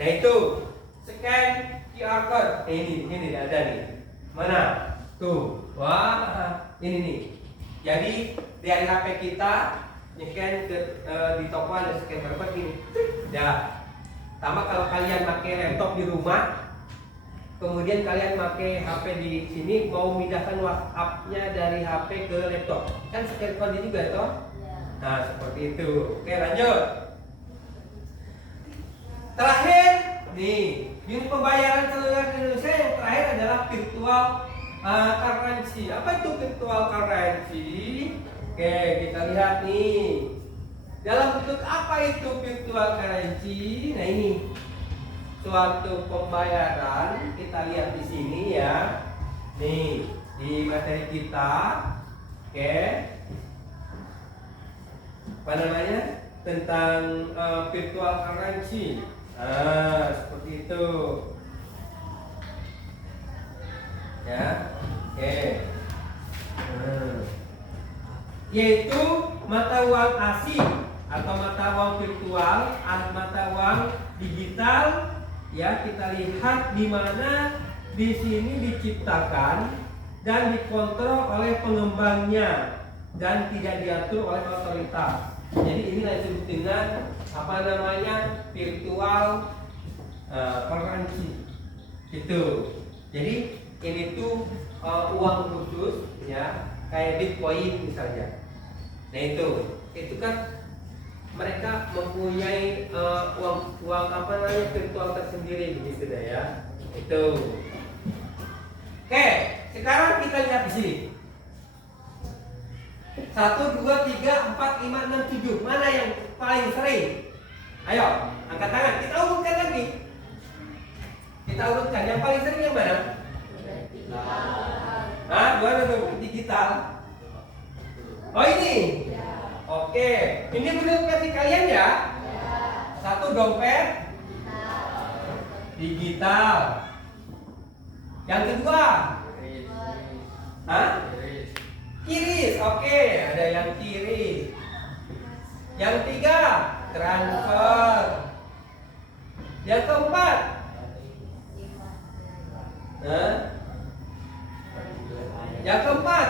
Nah itu scan QR code. Ini ada nih. Mana? Tuh. Wah, ini nih. Jadi dari HP kita scan ke di toko ada scan barcode gini. Ya. Sama kalau kalian pakai laptop di rumah, kemudian kalian pakai HP di sini mau pindahkan WhatsApp-nya dari HP ke laptop, kan scan code juga toh? Nah seperti itu. Oke lanjut. Terakhir nih, unit pembayaran seluler Indonesia yang terakhir adalah virtual currency. Apa itu virtual currency? Oke kita lihat nih. Dalam bentuk apa itu virtual currency? Nah ini suatu pembayaran, kita lihat di sini ya. Nih di materi kita, oke. Apa namanya? Tentang virtual currency. Seperti itu. Ya, oke. Yaitu mata uang asing atau mata uang virtual, mata uang digital. Ya, kita lihat di mana di sini diciptakan dan dikontrol oleh pengembangnya dan tidak diatur oleh otoritas. Jadi inilah yang disebut dengan apa namanya virtual currency. Itu. Jadi ini tuh uang khusus ya, kayak Bitcoin misalnya. Nah itu kan mereka mempunyai uang apa namanya virtual tersendiri begitu dah ya. Itu. Oke, sekarang kita lihat di sini. 1, 2, 3, 4, 5, 6, 7. Mana yang paling sering? Ayo, angkat tangan. Kita urutkan lagi. Kita urutkan. Yang paling sering yang mana? Gimana tuh? Digital. Oh ini. Oke. Ini menurut versi kalian ya? 1 dompet digital. Yang kedua? Kiris. Oke, ada yang kiris. Yang 3 transfer. Yang keempat? Yang keempat?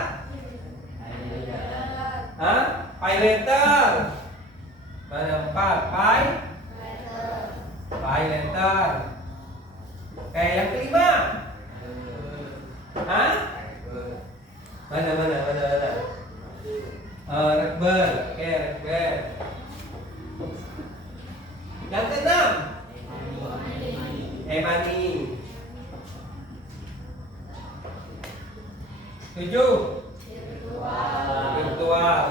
Pay letter. Mana 4? Pay letter. Oke, yang kelima? Mana? Rekber. Oke, rekber. Yang keenam? E-money. 7 virtual.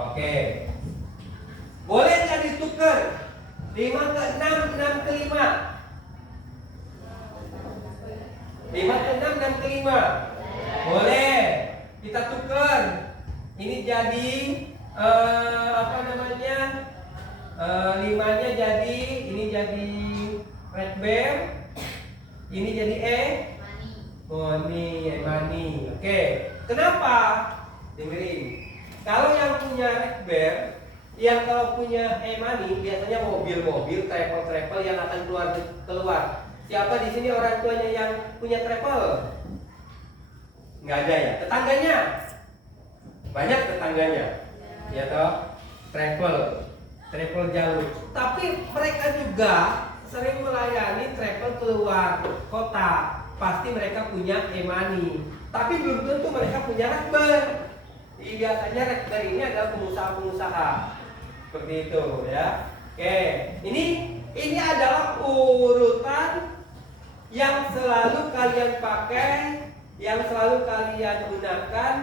Oke. Boleh nggak ditukar 5 ke 6, 6 ke 5? 5 ke 6, 6 ke 5? Boleh. Kita tukar. Ini jadi apa namanya? 5-nya jadi, ini jadi red bear, ini jadi money. Oke. Kenapa? Dengerin. Kalau yang punya red bear, yang kalau punya money biasanya mobil-mobil travel yang akan keluar. Siapa di sini orang tuanya yang punya travel? Nggak ada ya. Tetangganya? Banyak tetangganya. Ya toh? Travel jalur. Tapi mereka juga sering melayani travel keluar kota, pasti mereka punya e-money. Tapi belum tentu mereka punya rekber. Biasanya rekber ini adalah pengusaha-pengusaha. Seperti itu ya. Oke, ini adalah urutan yang selalu kalian pakai, yang selalu kalian gunakan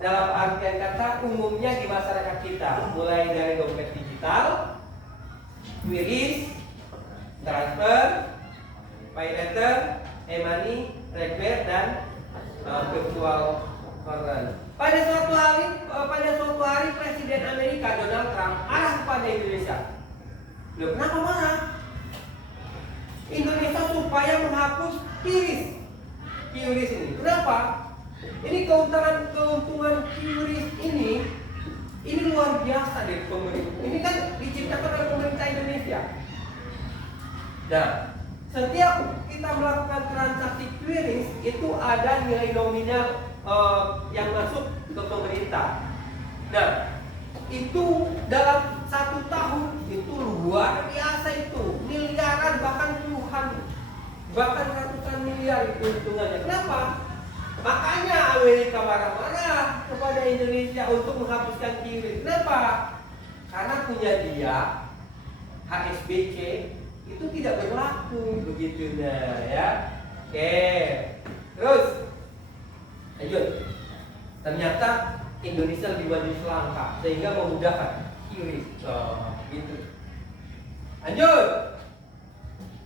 dalam artian kata umumnya di masyarakat kita, mulai dari dompet digital, QRIS, transfer, pay letter, e-money, rekber, dan virtual currency. Pada suatu hari Presiden Amerika Donald Trump marah kepada Indonesia. Loh, kenapa marah? Indonesia supaya menghapus QRIS ini. Kenapa? Ini keuntungan QRIS ini luar biasa dari pemerintah. Ini kan diciptakan oleh pemerintah Indonesia. Nah, setiap kita melakukan transaksi QRIS itu ada nilai nominal yang masuk ke pemerintah. Nah, itu dalam 1 tahun itu luar biasa itu, miliaran bahkan puluhan bahkan ratusan miliar itu hitungannya. Kenapa? Makanya Amerika marah-marah kepada Indonesia untuk menghapuskan QRIS. Kenapa? Karena punya dia HSBC itu tidak berlaku begitu ya. Oke. Terus lanjut. Ternyata Indonesia lebih maju selangkah sehingga memudahkan QRIS. Gitu. Lanjut.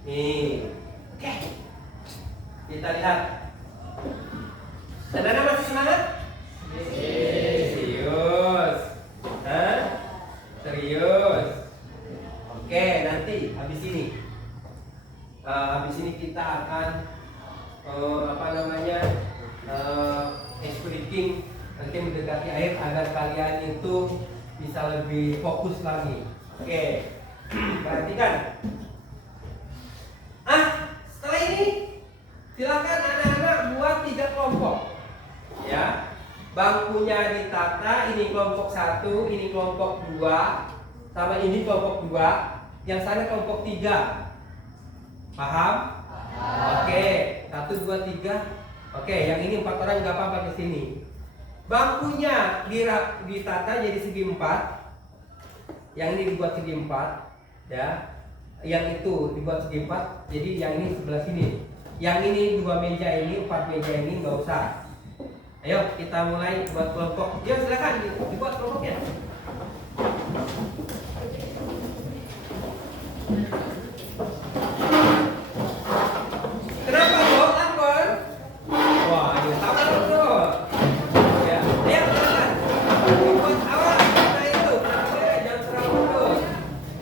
Nih. Oke. Kita lihat. Saudara masih semangat? Serius. Hah? Serius. Oke, nanti habis ini kita akan speaking nanti mendekati akhir agar kalian itu bisa lebih fokus lagi. Oke. Perhatikan. Setelah ini silakan anak-anak buat 3 kelompok. Ya. Bangkunya ditata, ini kelompok 1, ini kelompok 2, sama ini kelompok 2, yang sana kelompok 3. Paham? Oke, 1, 2, 3. Oke, yang ini 4 orang nggak apa-apa ke sini. Bangkunya ditata jadi segi 4. Yang ini dibuat segi 4, ya. Yang itu dibuat segi 4, jadi yang ini sebelah sini. Yang ini 2 meja ini, 4 meja ini nggak usah. Ayo kita mulai buat kelompok. Ya silakan dibuat kelompoknya. Kenapa kok lapar? Wah, ini sabar dulu. Ya, ayo silakan. Dibuat awal kita itu. Jangan terlalu terus.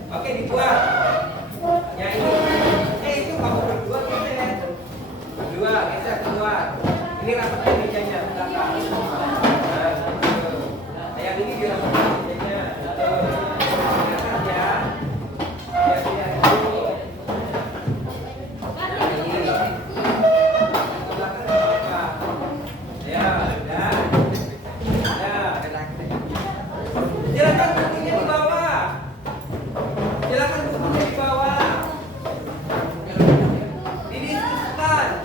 Oke, dibuat. Ya ini. Itu kamu berdua geser. Berdua geser keluar. Ini rapatkan mejanya belakang. Nah, gitu. Yang ini dirapatkan mejanya. Silakan ya. Ya. Silakan bukunya di bawah. Silakan bukunya di bawah. Didiskusikan.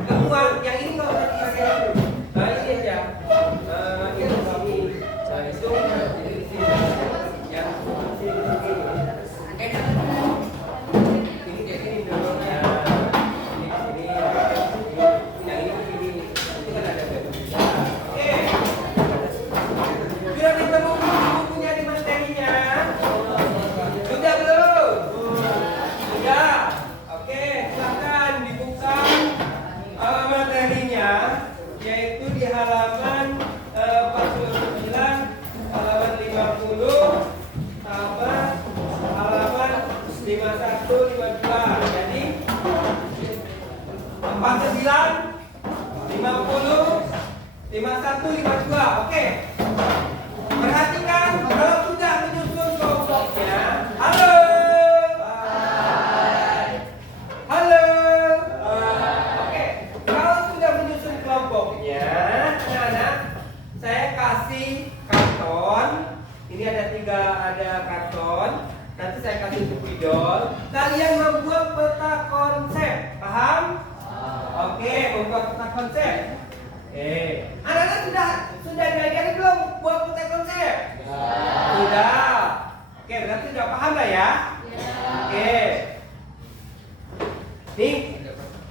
Kemudian yang ini nggak usah diisi. Nah ini aja. Ini di sini. Nah itu di sini. Ya, di sini. Ini kayak gini dulu ya. Ini sini. Yang ini begini. Itu kan ada bagian. Oke. Sudah ketemu bukunya di materinya? Sudah belum? Sudah. Oke, silakan dibuka materinya, yaitu di halaman 49, halaman 50, sama halaman 51, 52. Jadi 49, 50, 51, 52. Oke. Perhatikan kalau sudah menyusun kelompoknya. Halo. Halo. Oke. Kalau sudah menyusun kelompoknya, anak-anak, saya kasih karton. Ini ada 3 karton. Nanti saya kasih ini spidol, kalian membuat peta konsep. Paham? Oke, membuat peta konsep. Oke. Anak-anak sudah diajari belum buat peta konsep? Sudah. Oke, berarti sudah paham lah ya? Oke. Nih.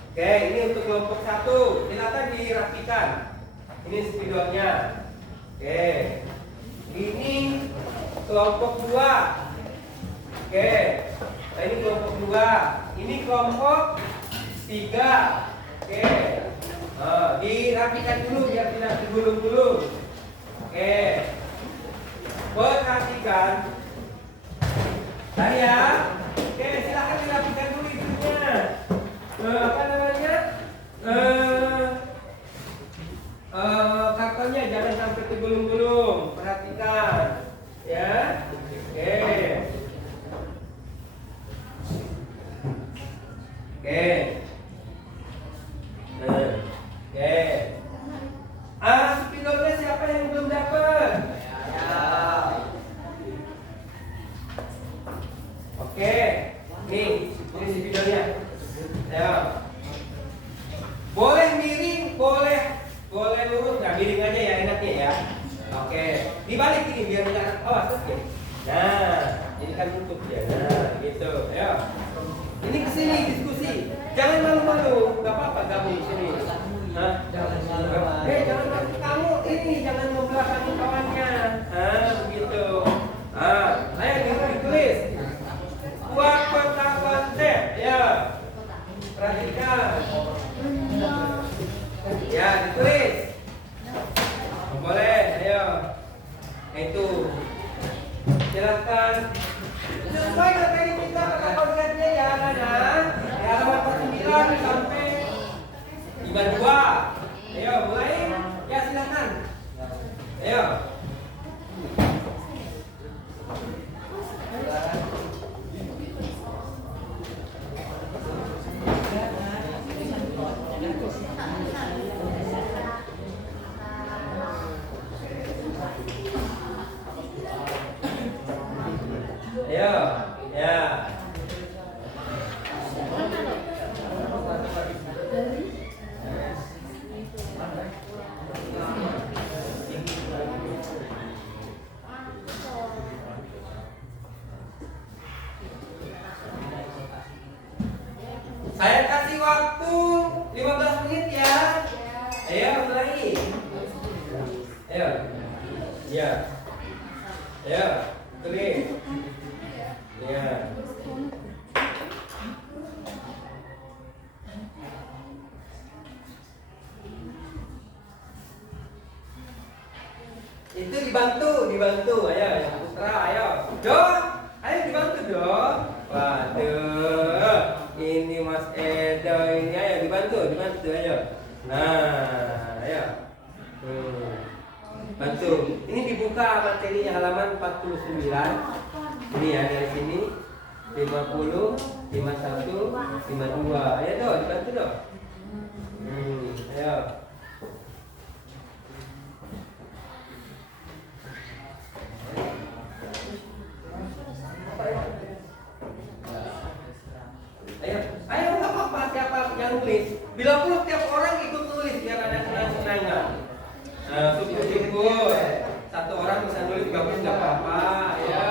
Oke, ini untuk kelompok 1. Silakan dirapikan. Ini spidolnya. Oke. Ini kelompok 2. Oke. Nah, ini kelompok 2. Ini kelompok 3. Oke. Dirapikan dulu biar tidak tergulung-gulung. Oke. Perhatikan. Saya. Oke, silakan dirapikan dulu itunya. Apa namanya? Kartonnya jangan sampai tergulung-gulung. Perhatikan. Ya. Oke. Oke. Oke. Spidolnya siapa yang belum dapat? Oke. Nih, ini spidolnya. Ya. Boleh miring, boleh lurus, nggak miring aja ya enaknya ya. Oke. Dibalik ini biar tidak awas. Oke. Nah, ini kan tutup ya. Nah, gitu. Ayo. Ini kesini diskusi. Jangan malu-malu, nggak apa-apa kamu di sini. Hah? Jangan malu. Kamu ini jangan membelakangi kawannya. Begitu. Ayo ditulis. Buat peta konsep, ya. Perhatikan. Ya, ditulis. Boleh, ayo. Itu. Silakan. Sesuai materi kita peta konsepnya ya, anak-anak. Di halaman 49 sampai 52. Ayo, mulai. Ya, silakan. Ayo. Ayo, ya. Saya kasih waktu 15 menit ya. Ayo, mulai. Ayo. Ya. Ayo, tulis. Ya. Itu dibantu. Ayo, yang putra, ayo. Do, ayo dibantu dong. Waduh, ini Mas Edo ini, ayo dibantu, ayo. Nah, ayo. Bantu. Ini dibuka materinya halaman 49. Ini ya dari sini 50, 51, 52. Ayo dong, dibantu dong. Ayo. Ayo nggak apa-apa siapa yang nulis. Bila perlu tiap orang ikut tulis biar ada senang-senangan. Syukur. Satu orang bisa nulis 30 nggak apa-apa. Ayo.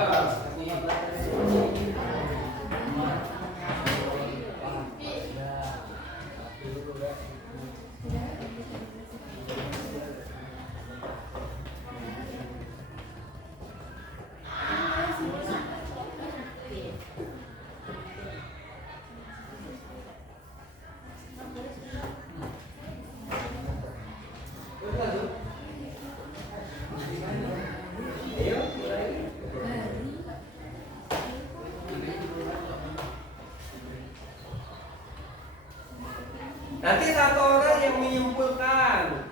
Nanti satu orang yang menyimpulkan.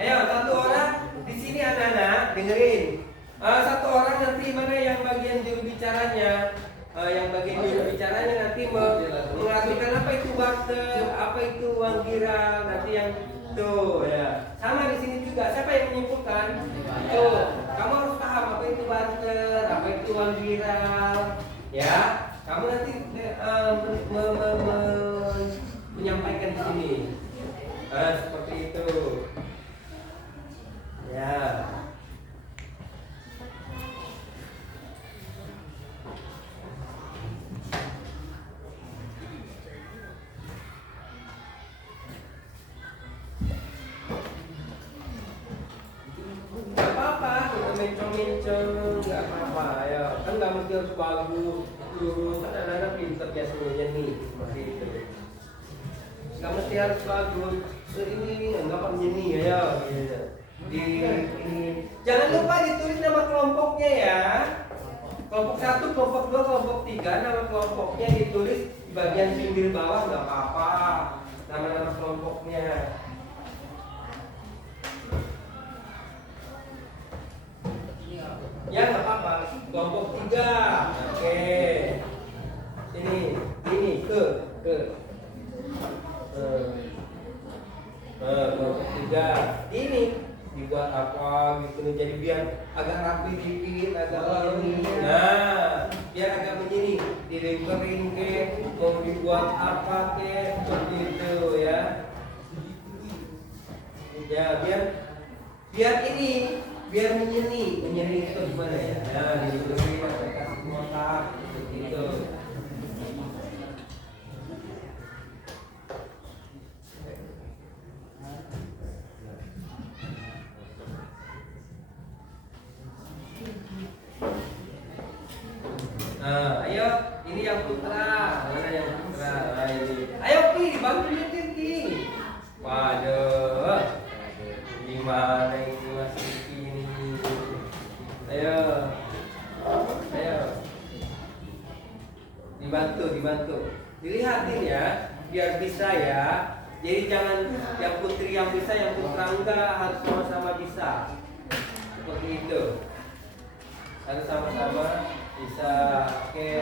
Ayo, satu orang di sini anak-anak dengerin. Satu orang nanti mana yang bagian juru bicaranya, nanti mengartikan apa itu barter, apa itu uang viral, nanti yang tuh ya. Sama di sini juga. Siapa yang menyimpulkan? Tuh, kamu harus paham apa itu barter, apa itu uang viral, ya. Kamu nanti menyampaikan di sini. Seperti itu. Ya. Gak apa-apa, kita mencong-mencong, gak apa-apa ya. Kan gak mesti harus bagus, lurus, kan anak-anak pinter ya semuanya nih, seperti itu. Gak mesti harus bagus, ini anggap menyanyi ya, gitu. Di ini, jangan lupa ditulis nama kelompoknya ya. Kelompok 1, kelompok 2, kelompok 3, nama kelompoknya ditulis di bagian pinggir bawah nggak apa-apa. Nama-nama kelompoknya. Ya nggak apa-apa. Kelompok 3, oke. Ini ke. Kelompok 3 ini dibuat apa gitu, jadi biar agak rapi dikit, agak ini. Nah, biar agak begini, dilingkarin ke, mau dibuat apa ke, seperti itu ya. Ya biar ini, biar menyeni itu gimana ya? Nah, dilingkarin pakai kasih kotak, seperti itu. Nah, ayo, ini yang putra. Mana yang putra? Nah, ini. Ayo Ki, dibantu nyetir Ki. Waduh. Gimana ini Mas Ki ini? Ayo. Dibantu. Dilihatin ya, biar bisa ya. Jadi jangan yang putri yang bisa, yang putra enggak, harus sama-sama bisa. Seperti itu. Harus sama-sama bisa. Oke,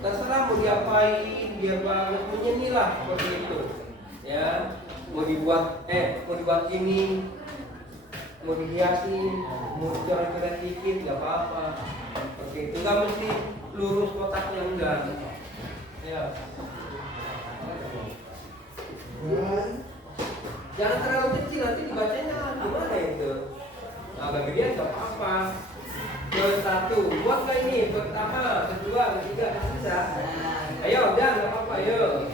terserah mau diapain, biar banget menyanyi lah seperti itu ya. Mau dibuat ini, mau dihiasin, mau coret-coret dikit nggak apa-apa. Oke, itu nggak mesti lurus kotaknya, enggak ya. Jangan terlalu kecil, nanti dibacanya gimana itu. Nah, bagi dia nggak apa-apa. Satu, buat nggak ini? Pertama, kedua, ketiga, bisa. Ayo, udah nggak apa-apa, ayo.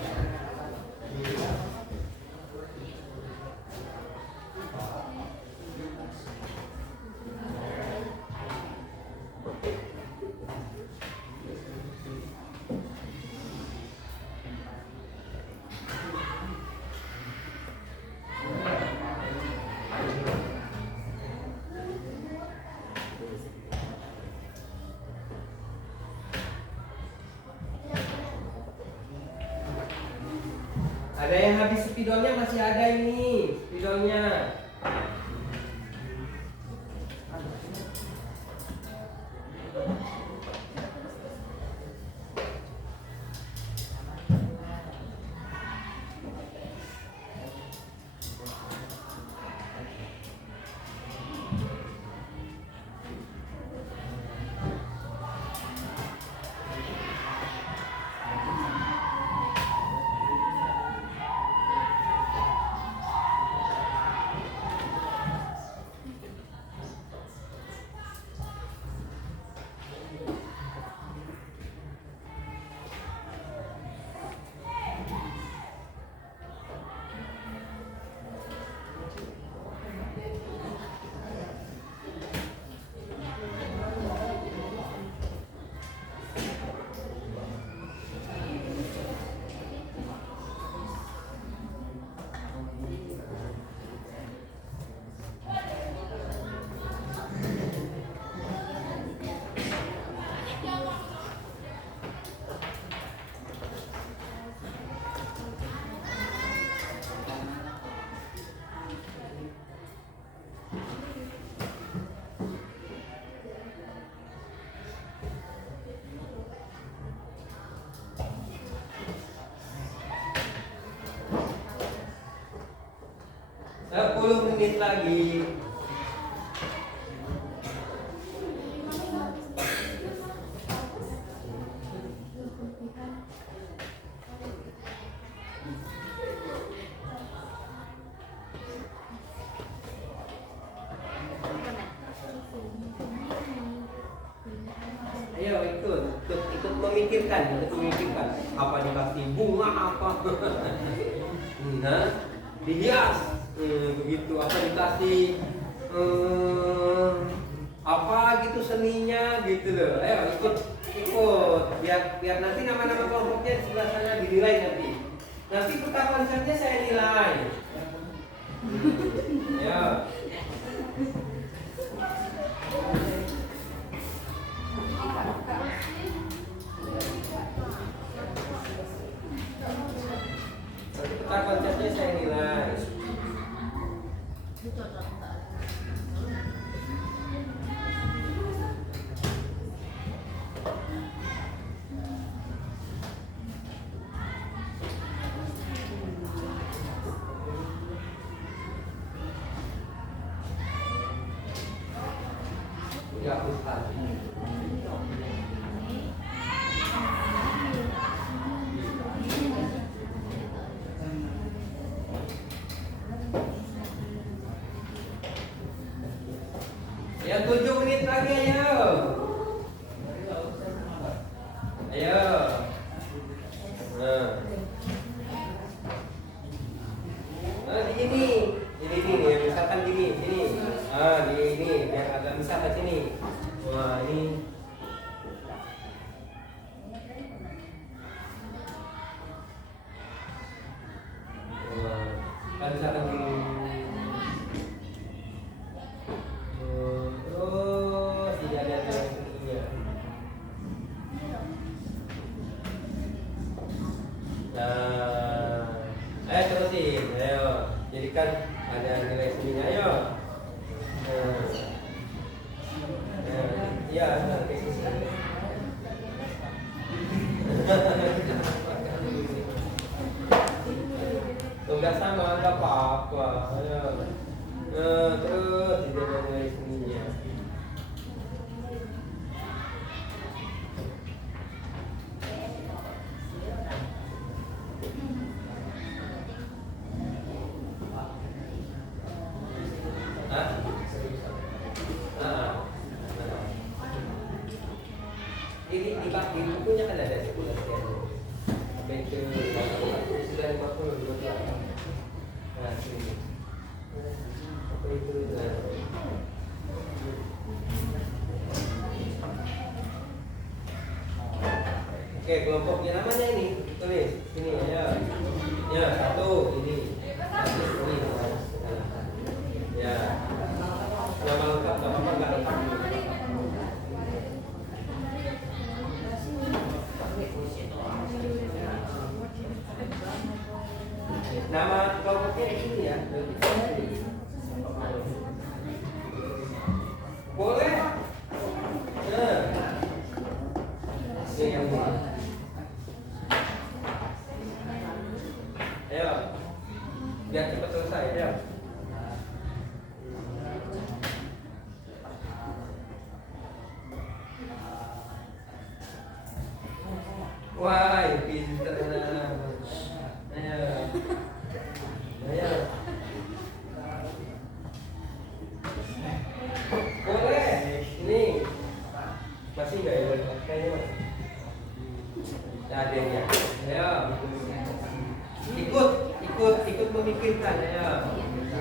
Ada yang habis spidolnya, masih ada ini spidolnya. Menit lagi. memikirkan apa dikasih bunga apa. Nah, dihias begitu, apa dikasih apa gitu seninya gitu loh. Ayo ikut biar nanti nama-nama kelompoknya di sebelah sana dinilai nanti peta konsepnya saya nilai. Ya. Peta konsepnya saya nilai. Ya, Ustaz. Ya 7 menit lagi ayo. Ayo. Nah, di sini. Ini misalkan gini, sini. Di ini biar agak bisa ke sini. Wah, ini kan misalkan gini. Terus tidak ada yang ininya. Nah, ayo terusin, ayo jadikan ada nilai seninya, ayo. Iya, tugas sama nggak apa-apa. Ayo. Terus tidak ada nilai seninya. Di bukunya kan ada sebulan sampai ke 950. Nah, sini. Apa itu? Oke, kelompoknya namanya ini tulis sini ya. Ya, 1 ini. 1 ini. Ya. Nama lengkap apa enggak lengkap? Nama kelompoknya ini ya. Boleh. Ini yang ini. Ayo. Biar cepat selesai ya. Wah, pinter. Ayo. Ayo. Boleh. Ini masih nggak ya? Kayaknya masih. Ada ya. Ayo. Ikut memikirkan ya.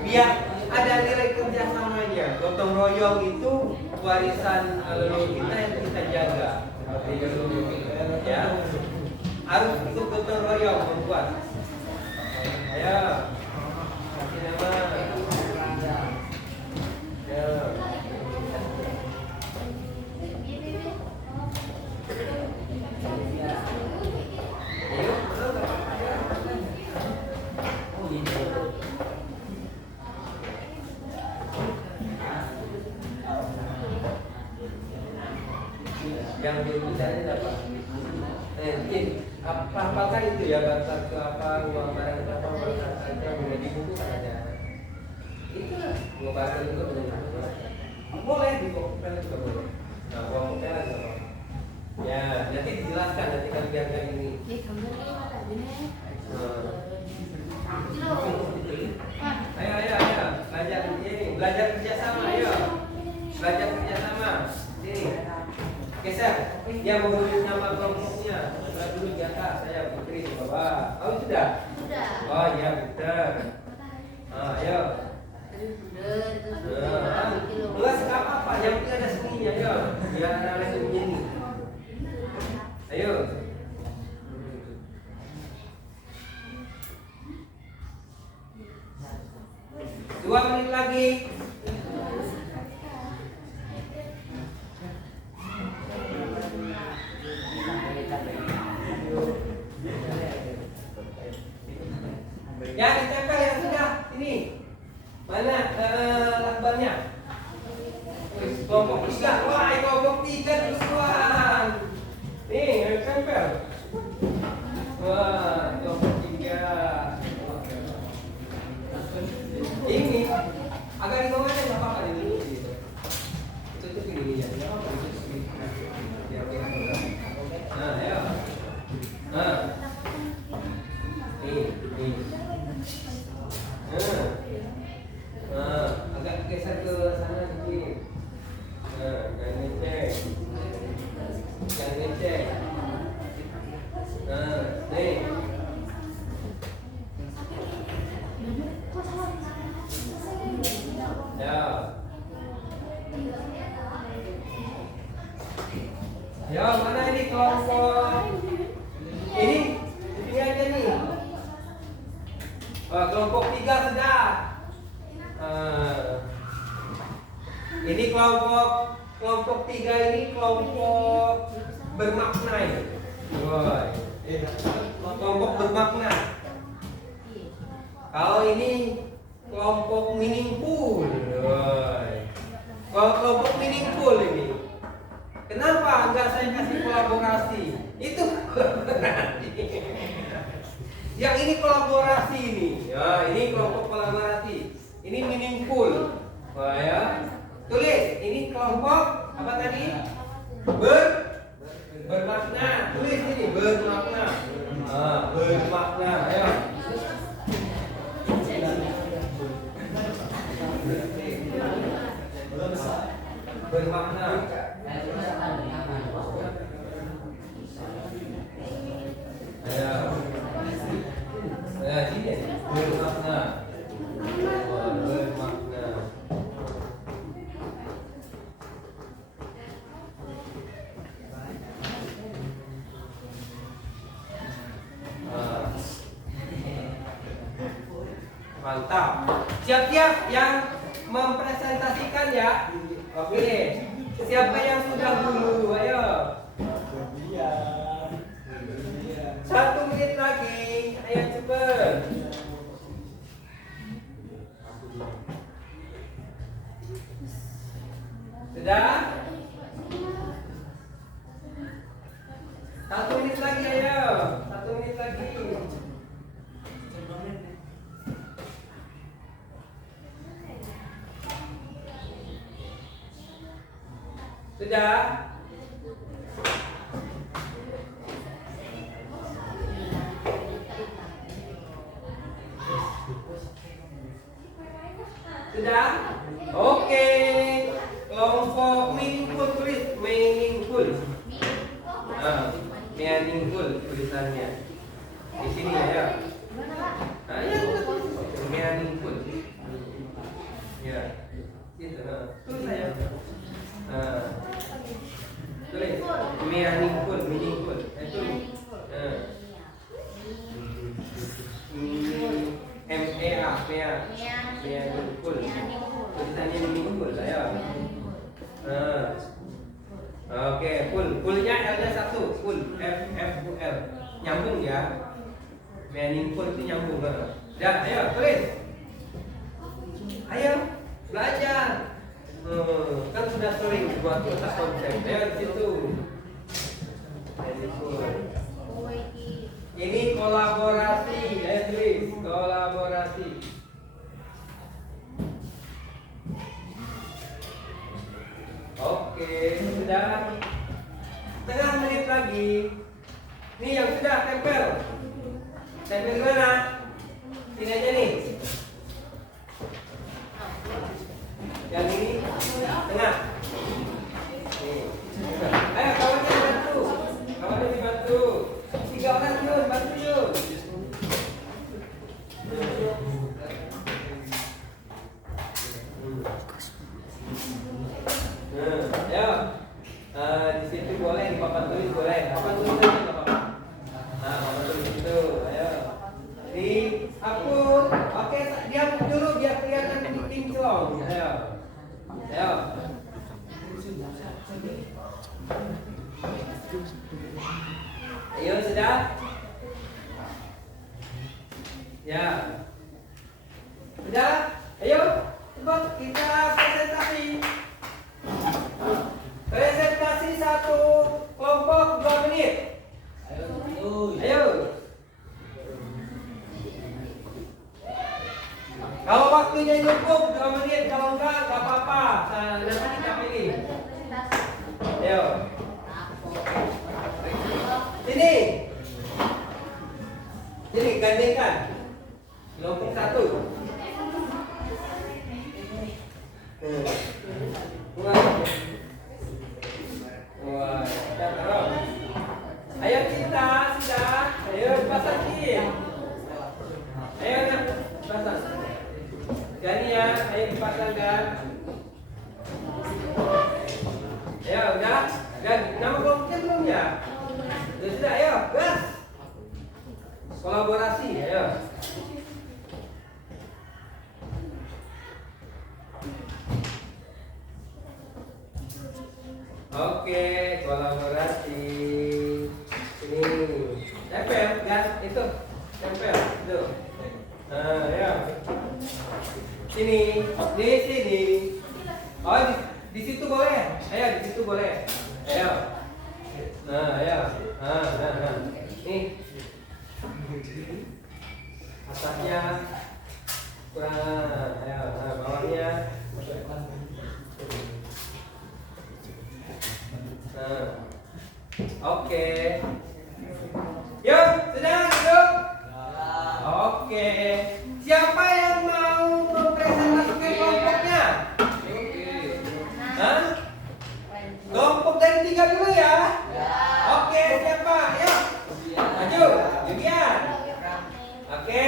Biar ada nilai kerjasamanya. Gotong royong itu warisan leluhur kita yang kita jaga. Ya. Harus ikut gotong royong membuat. Ayo. Kasih nama. Ayo. Yang belum bisa ini apa? Hafalkan itu ya, batas ke apa, uang barang ke apa, batas saja, menjadi buku kan ada. Itu uang barang juga boleh di pokoknya juga boleh. Nah, uang pokoknya juga boleh. Ya, nanti dijelaskan nanti kan biar kayak ini. Ayo, belajar kerjasama, ayo. Belajar kerjasama. Sini. Geser. Dia mau nama kelompoknya. Sebelah dulu di atas, saya Putri di bawah. Oh sudah? Sudah. Oh iya betul. Ayo. Enggak nggak apa-apa, yang penting ada seninya ya. Biar ada seninya nih. Ayo. 2 menit lagi. Ya ditempel yang sudah ini. Mana lakbannya? Kelompok 3. Wah, kelompok 3 duluan. Nih, yang tempel. Wah, kelompok 3. Ini agak di bawah aja nggak apa-apa ini. Tutup ini ya. Nah, ayo. Nah. Ini. Agak geser ke sana sedikit. Jangan ngecek. Jangan ngecek. Nih. Ya. Ya, mana ini kelompok? Ini aja nih. Kelompok 3 sudah. Ini kelompok 3 ini kelompok bermakna ini. Kelompok bermakna. Kalau ini kelompok meaningful. Kalau kelompok meaningful ini, kenapa enggak saya kasih kolaborasi? Itu kolaborasi. Yang ini kolaborasi ini. Ya, ini kelompok kolaborasi. Ini meaningful. Wah ya. Tulis, ini kelompok apa tadi? Bermakna. Tulis ini bermakna. Bermakna. Ayo. Bermakna. Sini bermakna. Bermakna. Mantap. Siap-siap yang mempresentasikan ya. Oke. Siapa yang sudah dulu? Ayo. 1 menit lagi. Ayo cepat. Sudah? 1 menit lagi ayo. 1 menit lagi. Sudah? Sudah? Oke. Kelompok meaningful tulis meaningful. Meaningful tulisannya. Di sini ya. Ya, meaningful. Ya. Gitu. Tulis saya. Tulis meaningful. Meaningful. Tulisannya meaningful saya. Oke, fullnya L-nya 1, full F-U-L. Nyambung ya. Meaningful itu nyambung. Ya, ayo tulis. Ayo belajar. Kan sudah sering buat kertas konsep. Ayo di situ. Ini kolaborasi. Ayo tulis kolaborasi. Oke, sudah. Setengah menit lagi. Nih yang sudah tempel. Tempel di mana? Sini aja nih. Yang ini tengah. Nih. Ayo kawannya bantu. Ayo sudah. Ya. Sudah. Ayo. Cepat kita presentasi. Presentasi satu kelompok 2 menit. Ayo. Kalau waktunya cukup 2 menit, kalau enggak apa-apa. Nanti kita pilih. Ayo. Sini. Sini gandengkan. Kelompok 1. Wah, ayo kita sudah. Ayo pasakin. Ayo nak pasang. Jadi ya, ayo dipasangkan. Ayo udah. Dan nama kelompoknya belum ya? Sudah, ayo gas. Kolaborasi, ayo. Oke, kolaborasi. Ini tempel kan itu. Tempel itu. Nah, ya. Sini, di sini. Oh, di situ boleh. Ayo, di situ boleh. Ayo. Nah, ayo. Nah. Nih. Atasnya kurang. Ayo, nah, bawahnya. Nah. Oke. Yuk, sudah duduk. Oke. Siapa yang mau mempresentasikan kelompoknya? Hah? Kelompok dari 3 dulu ya. Oke, siapa? Ayo. Maju, Julian. Oke,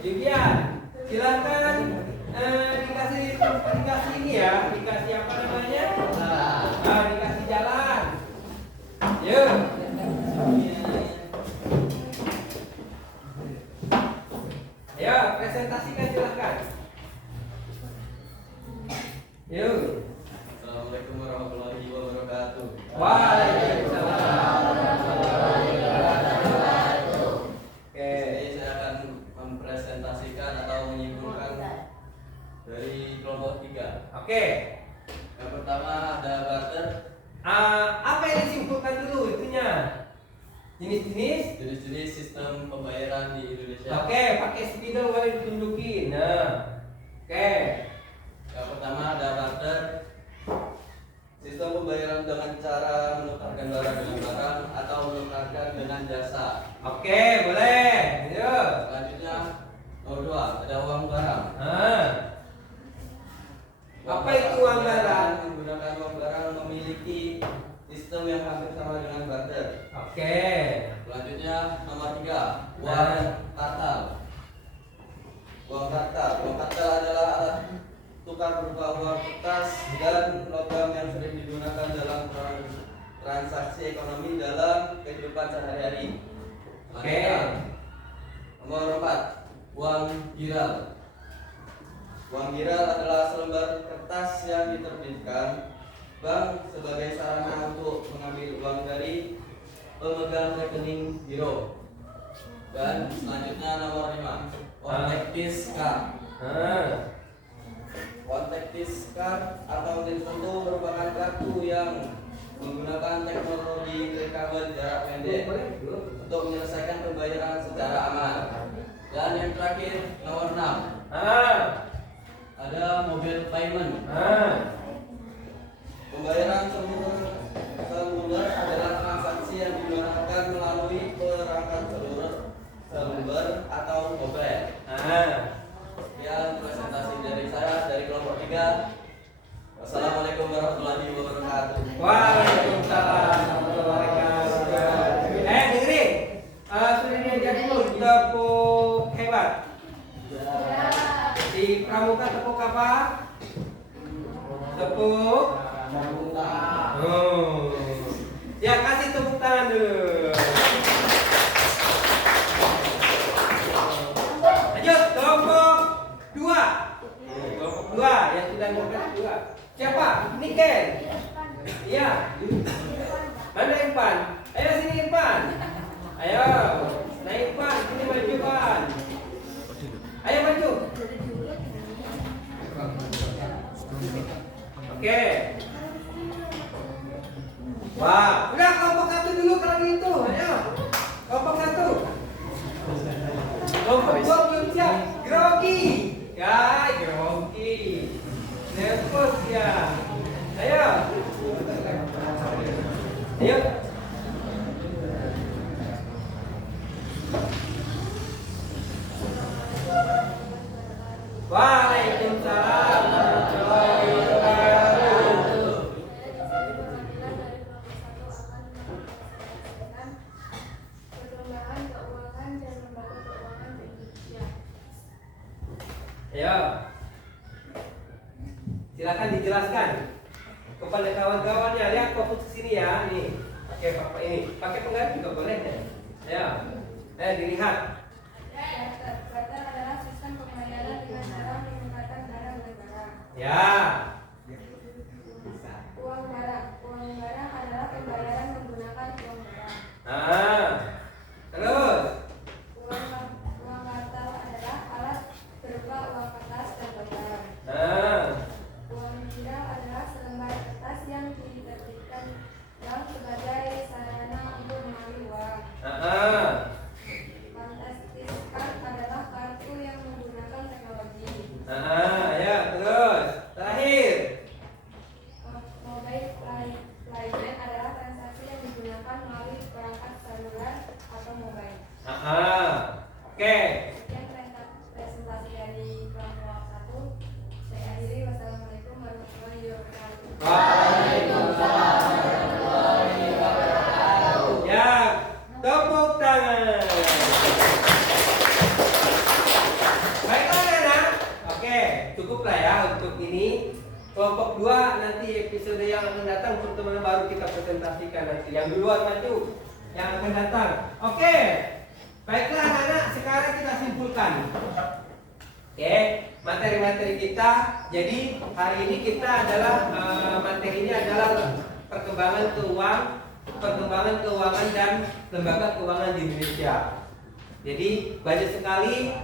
Julian. Silakan dikasih ini ya, dikasih apa namanya? Nah, dikasih jalan. Yuk. Ayo, presentasikan silakan. Yuk. Assalamualaikum warahmatullahi wabarakatuh. Waalaikumsalam. Oke. Jadi saya akan mempresentasikan atau menyimpulkan dari kelompok 3. Oke. Yang pertama ada barter. Apa yang disimpulkan dulu itunya? Jenis-jenis? Jenis-jenis sistem pembayaran di Indonesia. Oke, pakai spidol boleh ditunjukin. Nah. Oke. Yang pertama ada barter. Sistem pembayaran dengan cara menukarkan barang dengan barang atau menukarkan dengan jasa. Oke, boleh. Yuk. Selanjutnya nomor 2 ada uang barang. Apa itu uang barang? Menggunakan uang barang memiliki sistem yang hampir sama dengan barter. Oke. Selanjutnya nomor 3 uang kartal. Uang kartal adalah alat tukar berupa uang kertas dan logam yang sering digunakan dalam transaksi ekonomi dalam kehidupan sehari-hari. Oke. Nomor 4 uang giral. Uang giral adalah selembar kertas yang diterbitkan bank sebagai sarana untuk mengambil uang dari pemegang rekening giro. Dan selanjutnya nomor 5 One-Tactis Card. One-Tactis Card atau tertentu merupakan kartu yang menggunakan teknologi rekabel jarak pendek untuk menyelesaikan pembayaran secara aman. Dan yang terakhir nomor 6 ada mobile payment. Pembayaran seluler adalah transaksi yang digunakan melalui perangkat seluler atau mobile. Sekian presentasi dari saya dari kelompok 3. Wassalamualaikum warahmatullahi wabarakatuh. Waalaikumsalam warahmatullahi wabarakatuh. Dengerin. Sudah diajarin belum tepuk hebat? Di pramuka tepuk apa? Tepuk ya, kasih tepuk tangan dulu. Lanjut, kelompok 2. Kelompok 2 yang sudah ngomong 2. Siapa? Niken. Iya. Mana Irfan? Ayo sini Irfan. Kelompok 2 belum siap. Grogi. Ya, grogi. Nervous ya. Ayo. Ayo. Waalaikumsalam warahmatullahi wabarakatuh. Perkembangan keuangan dan lembaga keuangan di Indonesia. Ayo. Silakan dijelaskan kepada kawan-kawannya. Lihat fokus ke sini ya. Nih, pakai apa ini? Pakai pengganti juga boleh ya. Ayo. Ayo dilihat. Barter adalah sistem pembayaran dengan cara menukarkan barang dan barang. Ya. Uang barang. Uang barang adalah pembayaran menggunakan uang barang. Nah. Terus. Uang kartal adalah alat berupa uang kertas dan lembar. Nah. Uang digital adalah selembar kertas yang diterbitkan bank sebagai sarana untuk mengambil uang. Nah. Fantastis card adalah kartu yang menggunakan teknologi. Nah, ya, terus. Terakhir. Mobile payment adalah transaksi yang digunakan melalui perangkat seluler atau mobile. Oke. Sekian presentasi dari kelompok 1. Saya akhiri. Wassalamualaikum warahmatullahi wabarakatuh. Waalaikumsalam warahmatullahi wabarakatuh. Ya, tepuk tangan. Baiklah anak. Oke, cukuplah ya untuk ini. Kelompok 2 nanti episode yang akan datang teman-teman baru kita presentasikan nanti. Yang duluan maju yang akan datang. Oke. Baiklah anak-anak, sekarang kita simpulkan. Oke, materi-materi kita. Jadi hari ini kita adalah materinya adalah perkembangan keuangan dan lembaga keuangan di Indonesia. Jadi banyak sekali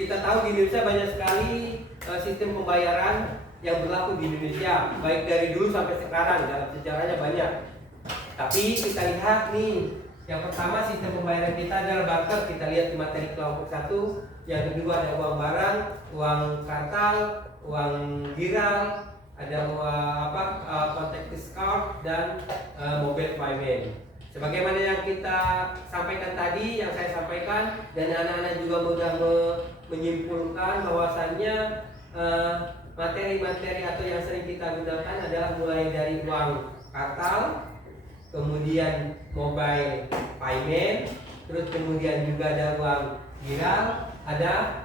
kita tahu di Indonesia banyak sekali sistem pembayaran yang berlaku di Indonesia, baik dari dulu sampai sekarang dalam sejarahnya banyak. Tapi kita lihat nih, yang pertama sistem pembayaran kita adalah barter. Kita lihat di materi kelompok 1. Yang kedua ada uang barang, uang kartal, uang giral, ada contactless card dan mobile payment. Sebagaimana yang kita sampaikan tadi, yang saya sampaikan dan anak-anak juga sudah menyimpulkan bahwasannya materi-materi atau yang sering kita gunakan adalah mulai dari uang kartal, kemudian mobile payment, terus kemudian juga ada uang giral, ada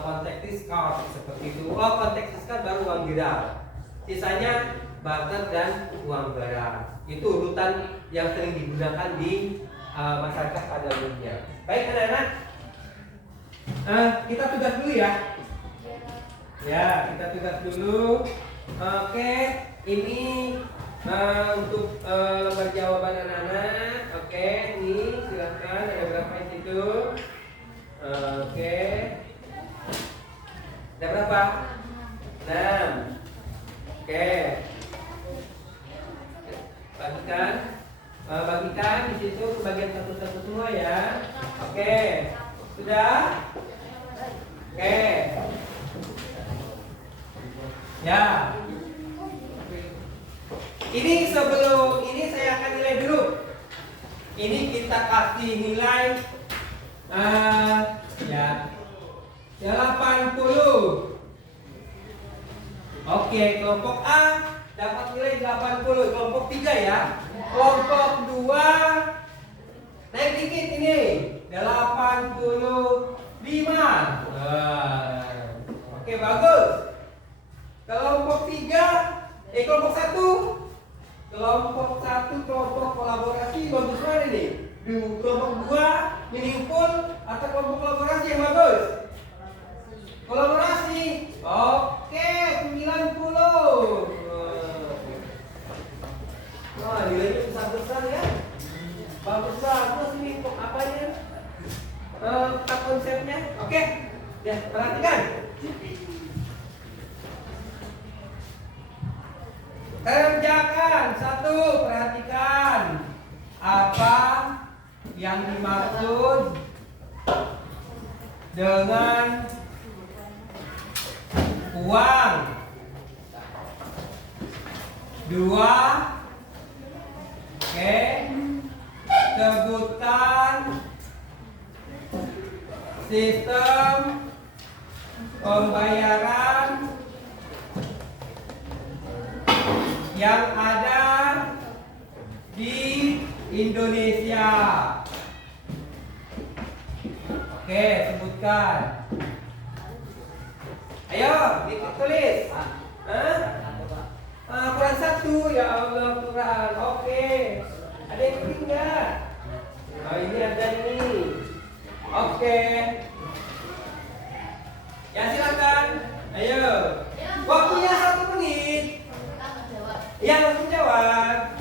contactless card seperti itu. Contactless card baru uang giral. Sisanya barter dan uang barang. Itu urutan yang sering digunakan di masyarakat pada umumnya. Baik anak-anak, kita tugas dulu ya. Ya, kita tugas dulu. Oke, ini untuk lembar jawaban anak-anak. Oke, ini silakan ada berapa di situ? Oke. Ada berapa? 6. Oke. Bagikan di situ ke bagian satu-satu semua ya. Oke. Sudah? Oke. Ya. Ini sebelum ini saya akan nilai dulu. Ini kita kasih nilai ya 80. Oke, kelompok A dapat nilai 80. Kelompok 3 ya. Kelompok 2 naik dikit ini 85. Oke, bagus. Kelompok 3 kelompok 1. Kelompok 1 kelompok kolaborasi bagus mana nih? Kelompok 2 meaningful atau kelompok kolaborasi yang bagus? Kolaborasi. Oke, 90. Wah, nilainya besar-besar ya. Bagus-bagus ini kok apanya? Konsepnya. Oke. Ya, perhatikan. Kerjakan. 1, perhatikan apa yang dimaksud dengan uang 2. Oke, sebutkan sistem pembayaran yang ada di Indonesia. Oke, sebutkan. Ayo, ditulis. Hah? Quran 1, ya Allah, Quran. Oke. Ada yang penting nggak? Oh, ini ada nih. Oke. Ya, silakan. Ayo. Waktunya 1 menit. Ya, langsung jawab.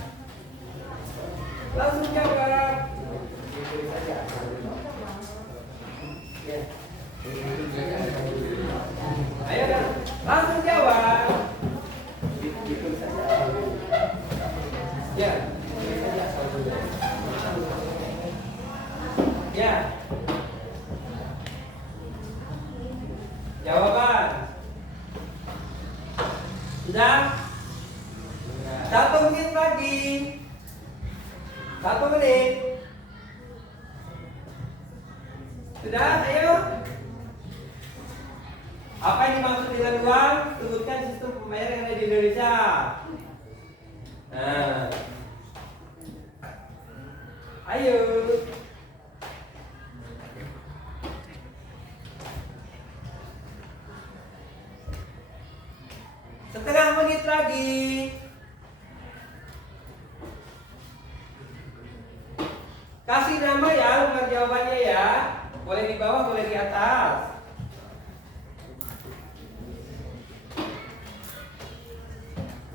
Langsung jawab. Ayo, langsung jawab. Ya. Ya. Jawaban. Sudah? 1 menit lagi. 1 menit. Sudah? Ayo. Apa yang dimaksud dengan uang? Sebutkan sistem pembayaran yang ada di Indonesia. Nah. Ayo. Setengah menit lagi. Kasih nama ya, bukan jawabannya ya. Boleh di bawah, boleh di atas.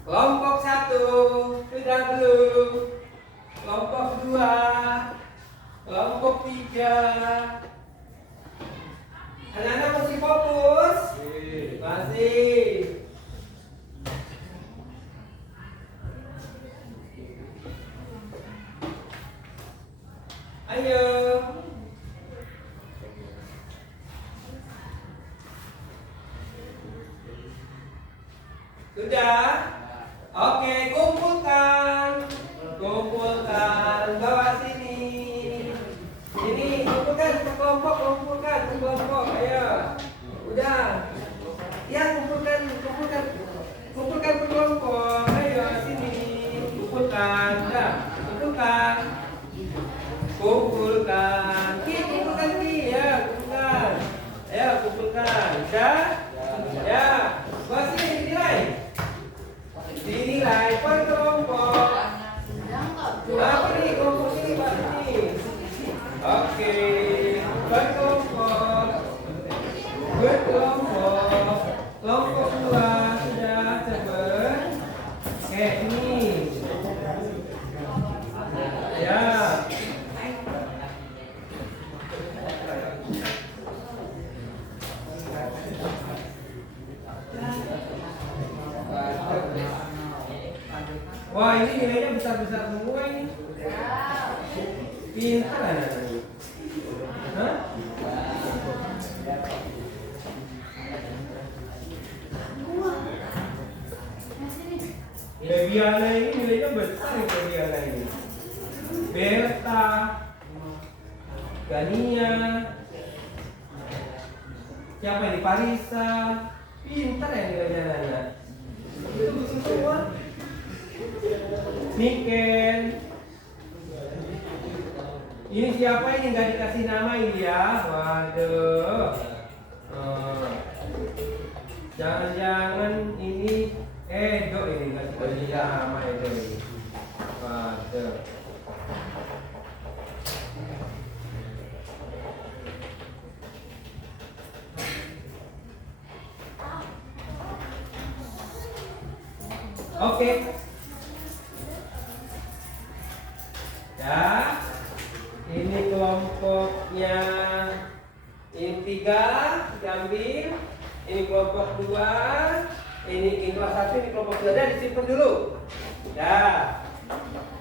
Kelompok 1 sudah belum? Kelompok 2, kelompok 3. Anak-anak masih fokus? Masih. Ayo. Sudah? Oke, kumpulkan. Kumpulkan, bawa sini. Ini kumpulkan ke kelompok, kumpulkan ke kelompok. Ayo. Udah. Ya, kumpulkan ke kelompok. Ayo sini. Kumpulkan. Udah. Kumpulkan. Kumpulkan. Kumpulkan ya, kumpulkan. Ayo, kumpulkan. Udah? Ya. Bawa sini dinilai. Dinilai per kelompok. Apa nih kelompok ini Pak ini? Oke, per kelompok. Per kelompok. Kelompok 2 sudah cepet. Oke, ini. Ya. Wah, ini nilainya besar-besar semua ini. Pintar anak-anak. Hah? Bebiana ini nilainya besar nih, Bebiana ini. Berta, Gania, siapa ini? Parisa. Pintar ya nilainya anak-anak. Itu semua. Niken. Ini siapa ini nggak dikasih nama ini ya? Waduh. Jangan-jangan ini Edo ini nggak dikasih nama Edo ini. Waduh. Oke. Ya. Ini kelompoknya. Ini 3 diambil. Ini kelompok 2. Ini kelompok 1, ini kelompok 2. Sudah disimpan dulu. Ya.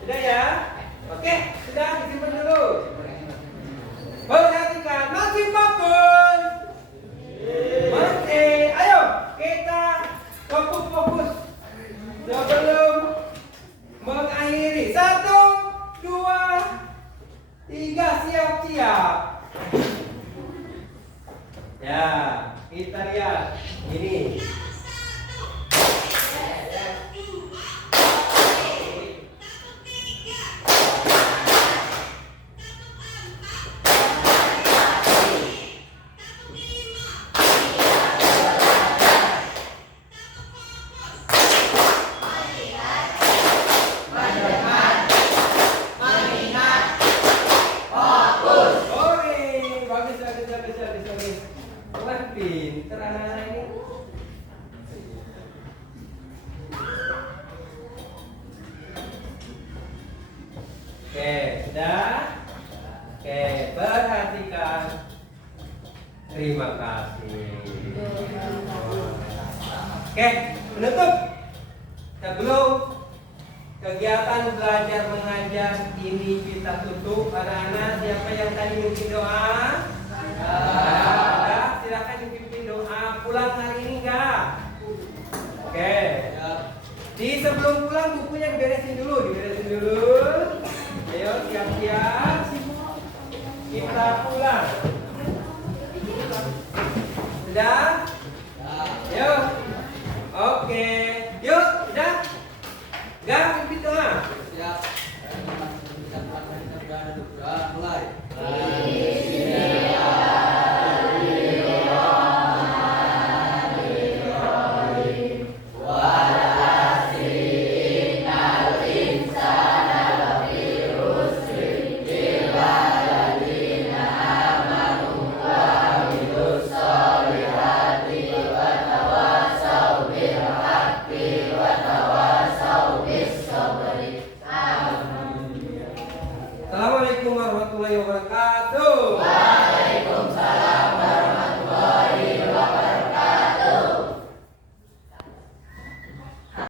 Sudah ya? Oke, sudah disimpan dulu. Perhatikan, masih fokus. Tiga, siap-siap. Ya, kita lihat ini. Oke, bagus. Wah, pinter anak-anak ini. Oke, sudah? Oke, perhatikan. Terima kasih. Oke, menutup. Sebelum kegiatan belajar mengajar ini kita tutup, anak-anak siapa yang tadi mungkin doa? Ada, silakan dipimpin doa. Pulang hari ini enggak? Oke. Di sebelum pulang bukunya diberesin dulu. Ayo siap-siap. Kita pulang. Sudah? Ayo. Oke.